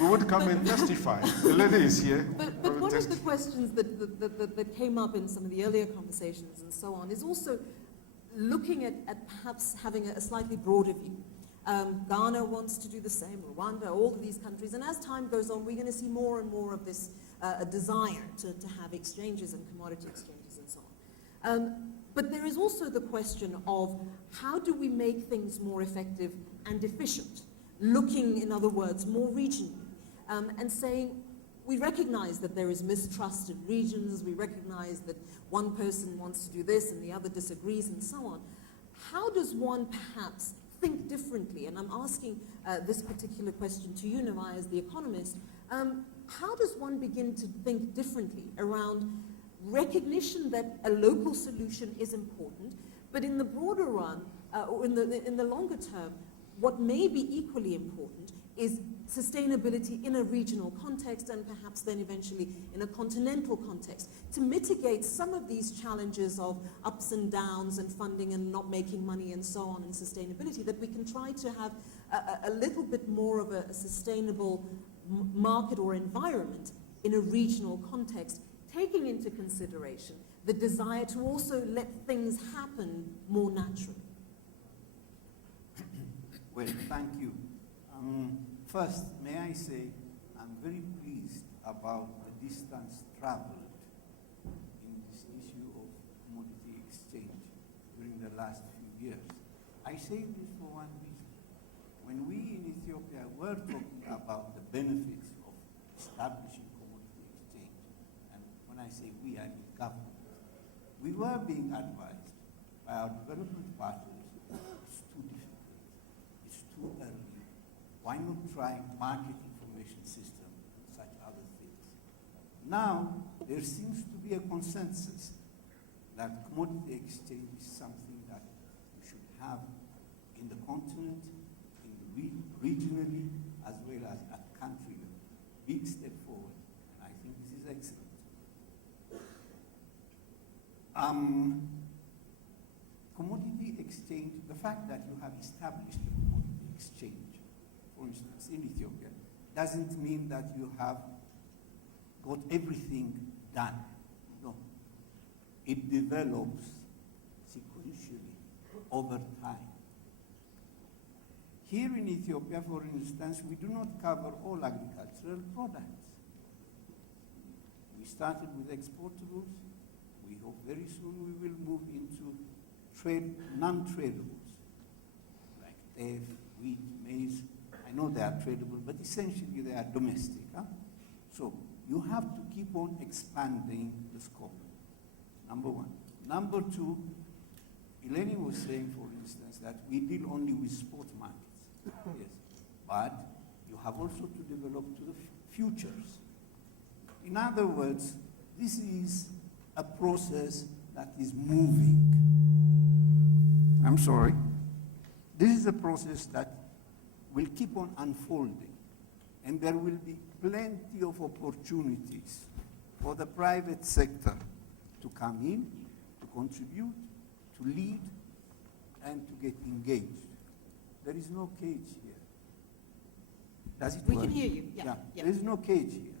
We would come and testify. The lady is here. But one of the questions that came up in some of the earlier conversations and so on is also looking at perhaps having a slightly broader view. Ghana wants to do the same, Rwanda, all of these countries, and as time goes on, we're going to see more and more of this desire to have exchanges and commodity exchanges and so on. But there is also the question of how do we make things more effective and efficient, looking, in other words, more regionally, and saying, we recognize that there is mistrust in regions, we recognize that one person wants to do this and the other disagrees and so on. How does one perhaps think differently? And I'm asking this particular question to you, Nawai, as the economist. How does one begin to think differently around recognition that a local solution is important, but in the broader run, or in the longer term, what may be equally important is sustainability in a regional context and perhaps then eventually in a continental context to mitigate some of these challenges of ups and downs and funding and not making money and so on, and sustainability, that we can try to have a little bit more of a sustainable market or environment in a regional context, taking into consideration the desire to also let things happen more naturally. Well, thank you. First, may I say I'm very pleased about the distance traveled in this issue of commodity exchange during the last few years. I say this for one reason. When we in Ethiopia were talking about the benefits of establishing commodity exchange, and when I say we, I mean government, we were being advised by our development partners, it's too difficult, it's too early. Why not try market information system, such other things? Now, there seems to be a consensus that commodity exchange is something that we should have in the continent, regionally, as well as at country level. Big step forward, and I think this is excellent. Commodity exchange, the fact that you have established a commodity exchange, for instance, in Ethiopia, doesn't mean that you have got everything done. No. It develops sequentially over time. Here in Ethiopia, for instance, we do not cover all agricultural products. We started with exportables. We hope very soon we will move into non-tradables, like teff, wheat, maize. I know they are tradable, but essentially they are domestic. Huh? So you have to keep on expanding the scope, number one. Number two, Eleni was saying, for instance, that we deal only with spot markets. Yes, but you have also to develop to the futures. In other words, this is a process that is moving. I'm sorry. This is a process that will keep on unfolding, and there will be plenty of opportunities for the private sector to come in, to contribute, to lead, and to get engaged. There is no cage here. Does it We work? can hear you. Yeah. There is no cage here.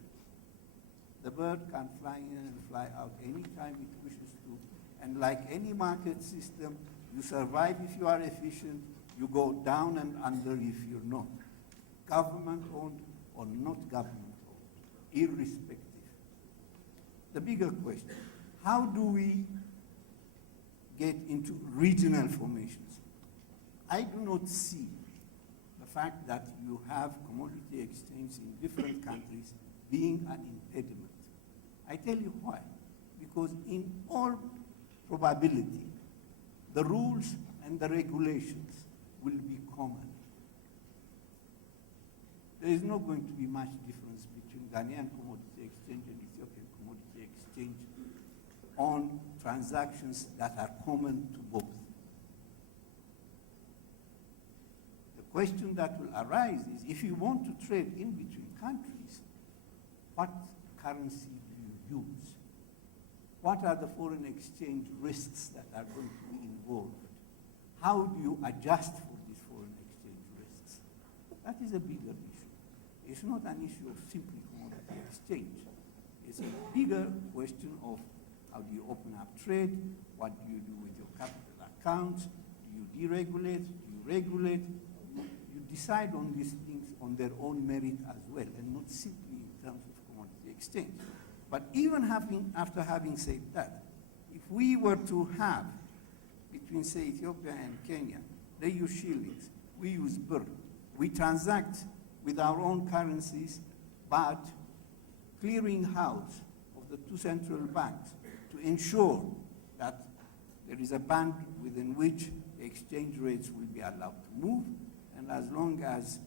The bird can fly in and fly out anytime it wishes to. And like any market system, you survive if you are efficient, you go down and under if you're not. Government-owned or not government-owned, irrespective. The bigger question, how do we get into regional formations? I do not see the fact that you have commodity exchange in different countries being an impediment. I tell you why. Because in all probability, the rules and the regulations will be common. There is not going to be much difference between Ghanaian commodity exchange and Ethiopian commodity exchange on transactions that are common to both. The question that will arise is, if you want to trade in between countries, what currency do you use? What are the foreign exchange risks that are going to be involved? How do you adjust for these foreign exchange risks? That is a bigger issue. It's not an issue of simply commodity exchange. It's a bigger question of how do you open up trade? What do you do with your capital accounts? Do you deregulate? Do you regulate? You decide on these things on their own merit as well, and not simply in terms of commodity exchange. But even after having said that, if we were to have between, say, Ethiopia and Kenya, they use shillings, we use birr, we transact with our own currencies, but clearing house of the two central banks to ensure that there is a band within which the exchange rates will be allowed to move, and as long as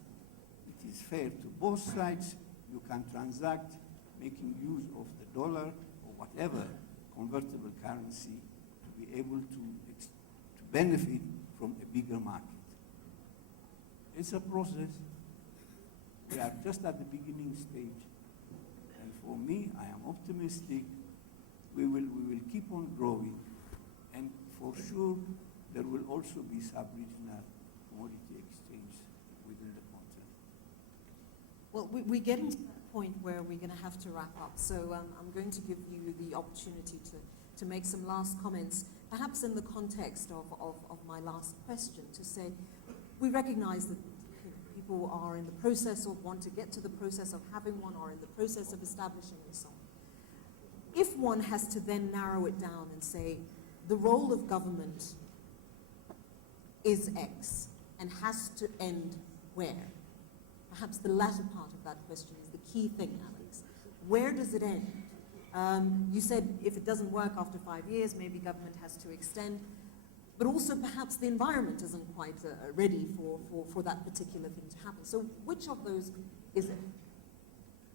it is fair to both sides, you can transact making use of the dollar or whatever convertible currency to be able to benefit from a bigger market. It's a process. We are just at the beginning stage. And for me, I am optimistic. We will keep on growing. And for sure, there will also be sub-regional commodity exchange within the continent. Well, we're getting to that point where we're going to have to wrap up. So I'm going to give you the opportunity to make some last comments, perhaps in the context of my last question, to say we recognize that people are in the process or want to get to the process of having one or in the process of establishing and so on. If one has to then narrow it down and say the role of government is X and has to end where? Perhaps the latter part of that question is the key thing, Alex. Where does it end? You said if it doesn't work after 5 years, maybe government has to extend, but also perhaps the environment isn't quite ready for that particular thing to happen. So which of those is it?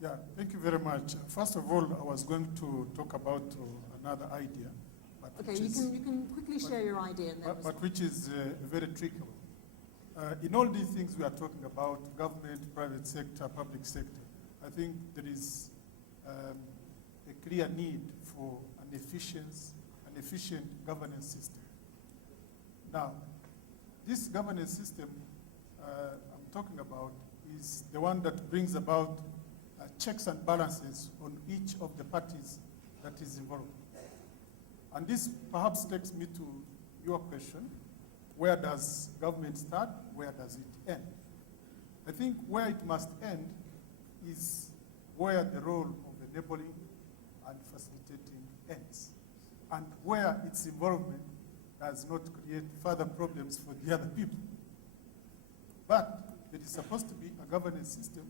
Yeah, thank you very much. First of all, I was going to talk about another idea. But Okay, you can quickly share your idea and then but which is a very tricky one. In all these things we are talking about, government, private sector, public sector, I think there is a clear need for an efficient governance system. Now, this governance system I'm talking about is the one that brings about checks and balances on each of the parties that is involved. And this perhaps takes me to your question, where does government start, where does it end? I think where it must end is where the role of enabling and facilitating ends, and where its involvement does not create further problems for the other people. But there is supposed to be a governance system,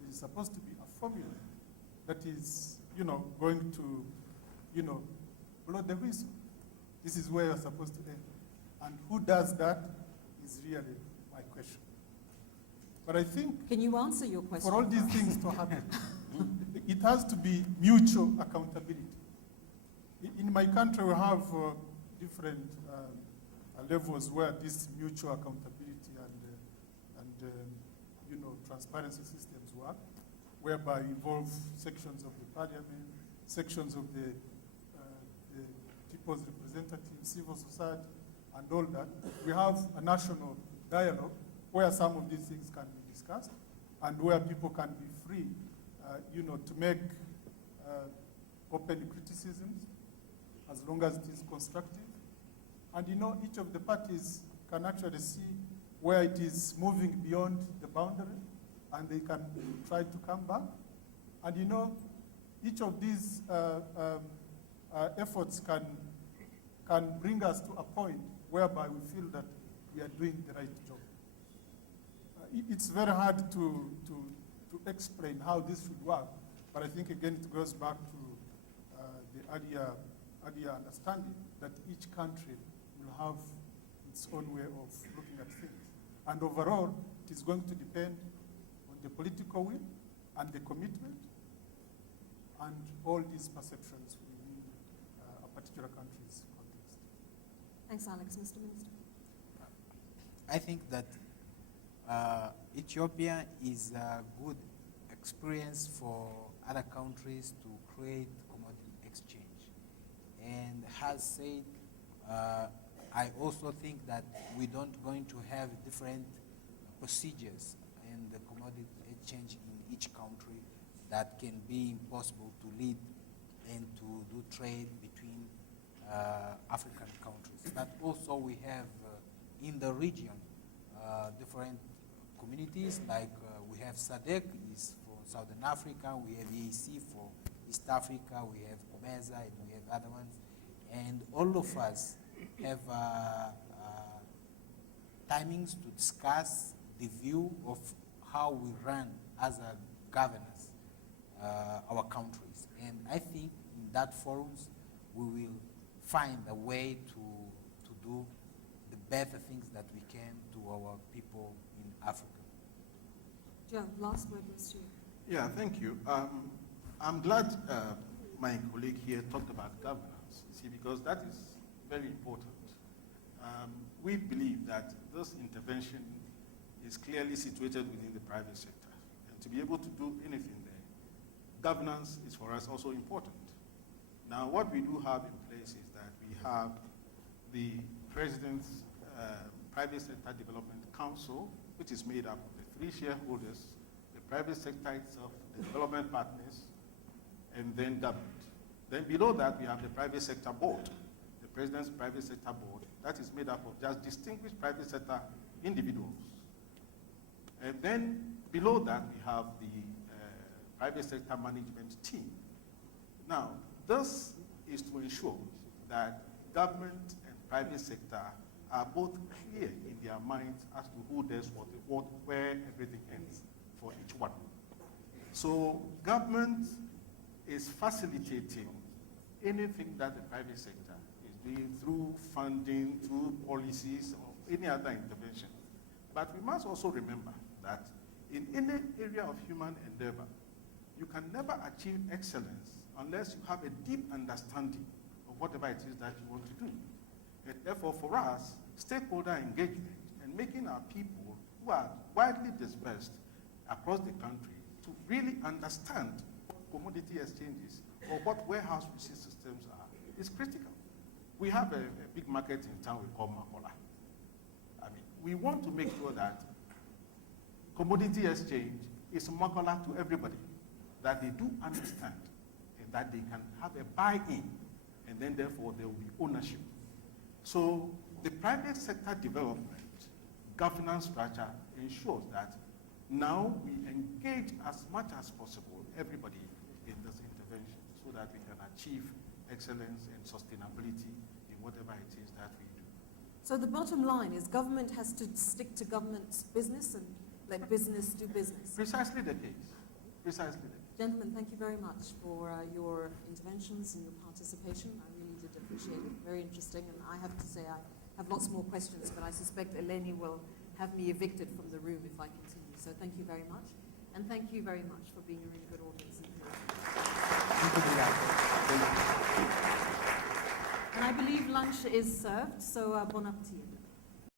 there is supposed to be a formula that is, going to, blow the whistle. This is where you're supposed to end. And who does that is really my question. But I think can you answer your question? for all these things to happen, it has to be mutual accountability. In my country, we have different levels where this mutual accountability and transparency systems work, whereby involve sections of the parliament, sections of the people's representatives, civil society, and all that. We have a national dialogue where some of these things can be discussed and where people can be free, to make open criticisms as long as it is constructive. And each of the parties can actually see where it is moving beyond the boundary and they can try to come back. And each of these efforts can bring us to a point whereby we feel that we are doing the right job. It's very hard to explain how this should work, but I think again it goes back to the earlier understanding that each country will have its own way of looking at things. And overall, it is going to depend on the political will and the commitment and all these perceptions within a particular country's context. Thanks, Alex. Mr. Minister. I think that Ethiopia is a good experience for other countries to create commodity exchange. And has said, I also think that we don't going to have different procedures in the commodity exchange in each country that can be impossible to lead and to do trade between African countries. But also we have in the region different communities, like we have SADC is for Southern Africa, we have EAC for East Africa, we have COMESA, and we have other ones. And all of us have timings to discuss the view of how we run as a governors our countries. And I think in that forums we will find a way to do the better things that we can to our people in Africa. Joe, last word was to you. Yeah, thank you. I'm glad my colleague here talked about governance, see, because that is very important. we believe that this intervention is clearly situated within the private sector. And to be able to do anything there, governance is for us also important. Now, what we do have in place is that we have the President's Private Sector Development Council, which is made up of the 3 shareholders, the private sector itself, the development partners, and then government. Then below that, we have the Private Sector Board, the President's Private Sector Board, that is made up of just distinguished private sector individuals. And then below that, we have the private sector management team. Now, this is to ensure that government and private sector are both clear in their minds as to who does what, where everything ends for each one. So government is facilitating anything that the private sector is doing through funding, through policies, or any other intervention. But we must also remember that in any area of human endeavor, you can never achieve excellence unless you have a deep understanding of whatever it is that you want to do. And therefore, for us, stakeholder engagement and making our people who are widely dispersed across the country to really understand what commodity exchanges or what warehouse receipt systems are is critical. We have a big market in town we call Makola. I mean, we want to make sure that commodity exchange is Makola to everybody, that they do understand and that they can have a buy-in, and then therefore there will be ownership. So the private sector development governance structure ensures that now we engage as much as possible everybody in this intervention so that we can achieve excellence and sustainability in whatever it is that we do. So the bottom line is government has to stick to government's business and let business do business. Precisely the case. Precisely the case. Gentlemen, thank you very much for your interventions and your participation. I really did appreciate it. Very interesting. And I have to say I have lots more questions, but I suspect Eleni will have me evicted from the room if I continue. So thank you very much. And thank you very much for being a really good audience. And I believe lunch is served, so bon appetit.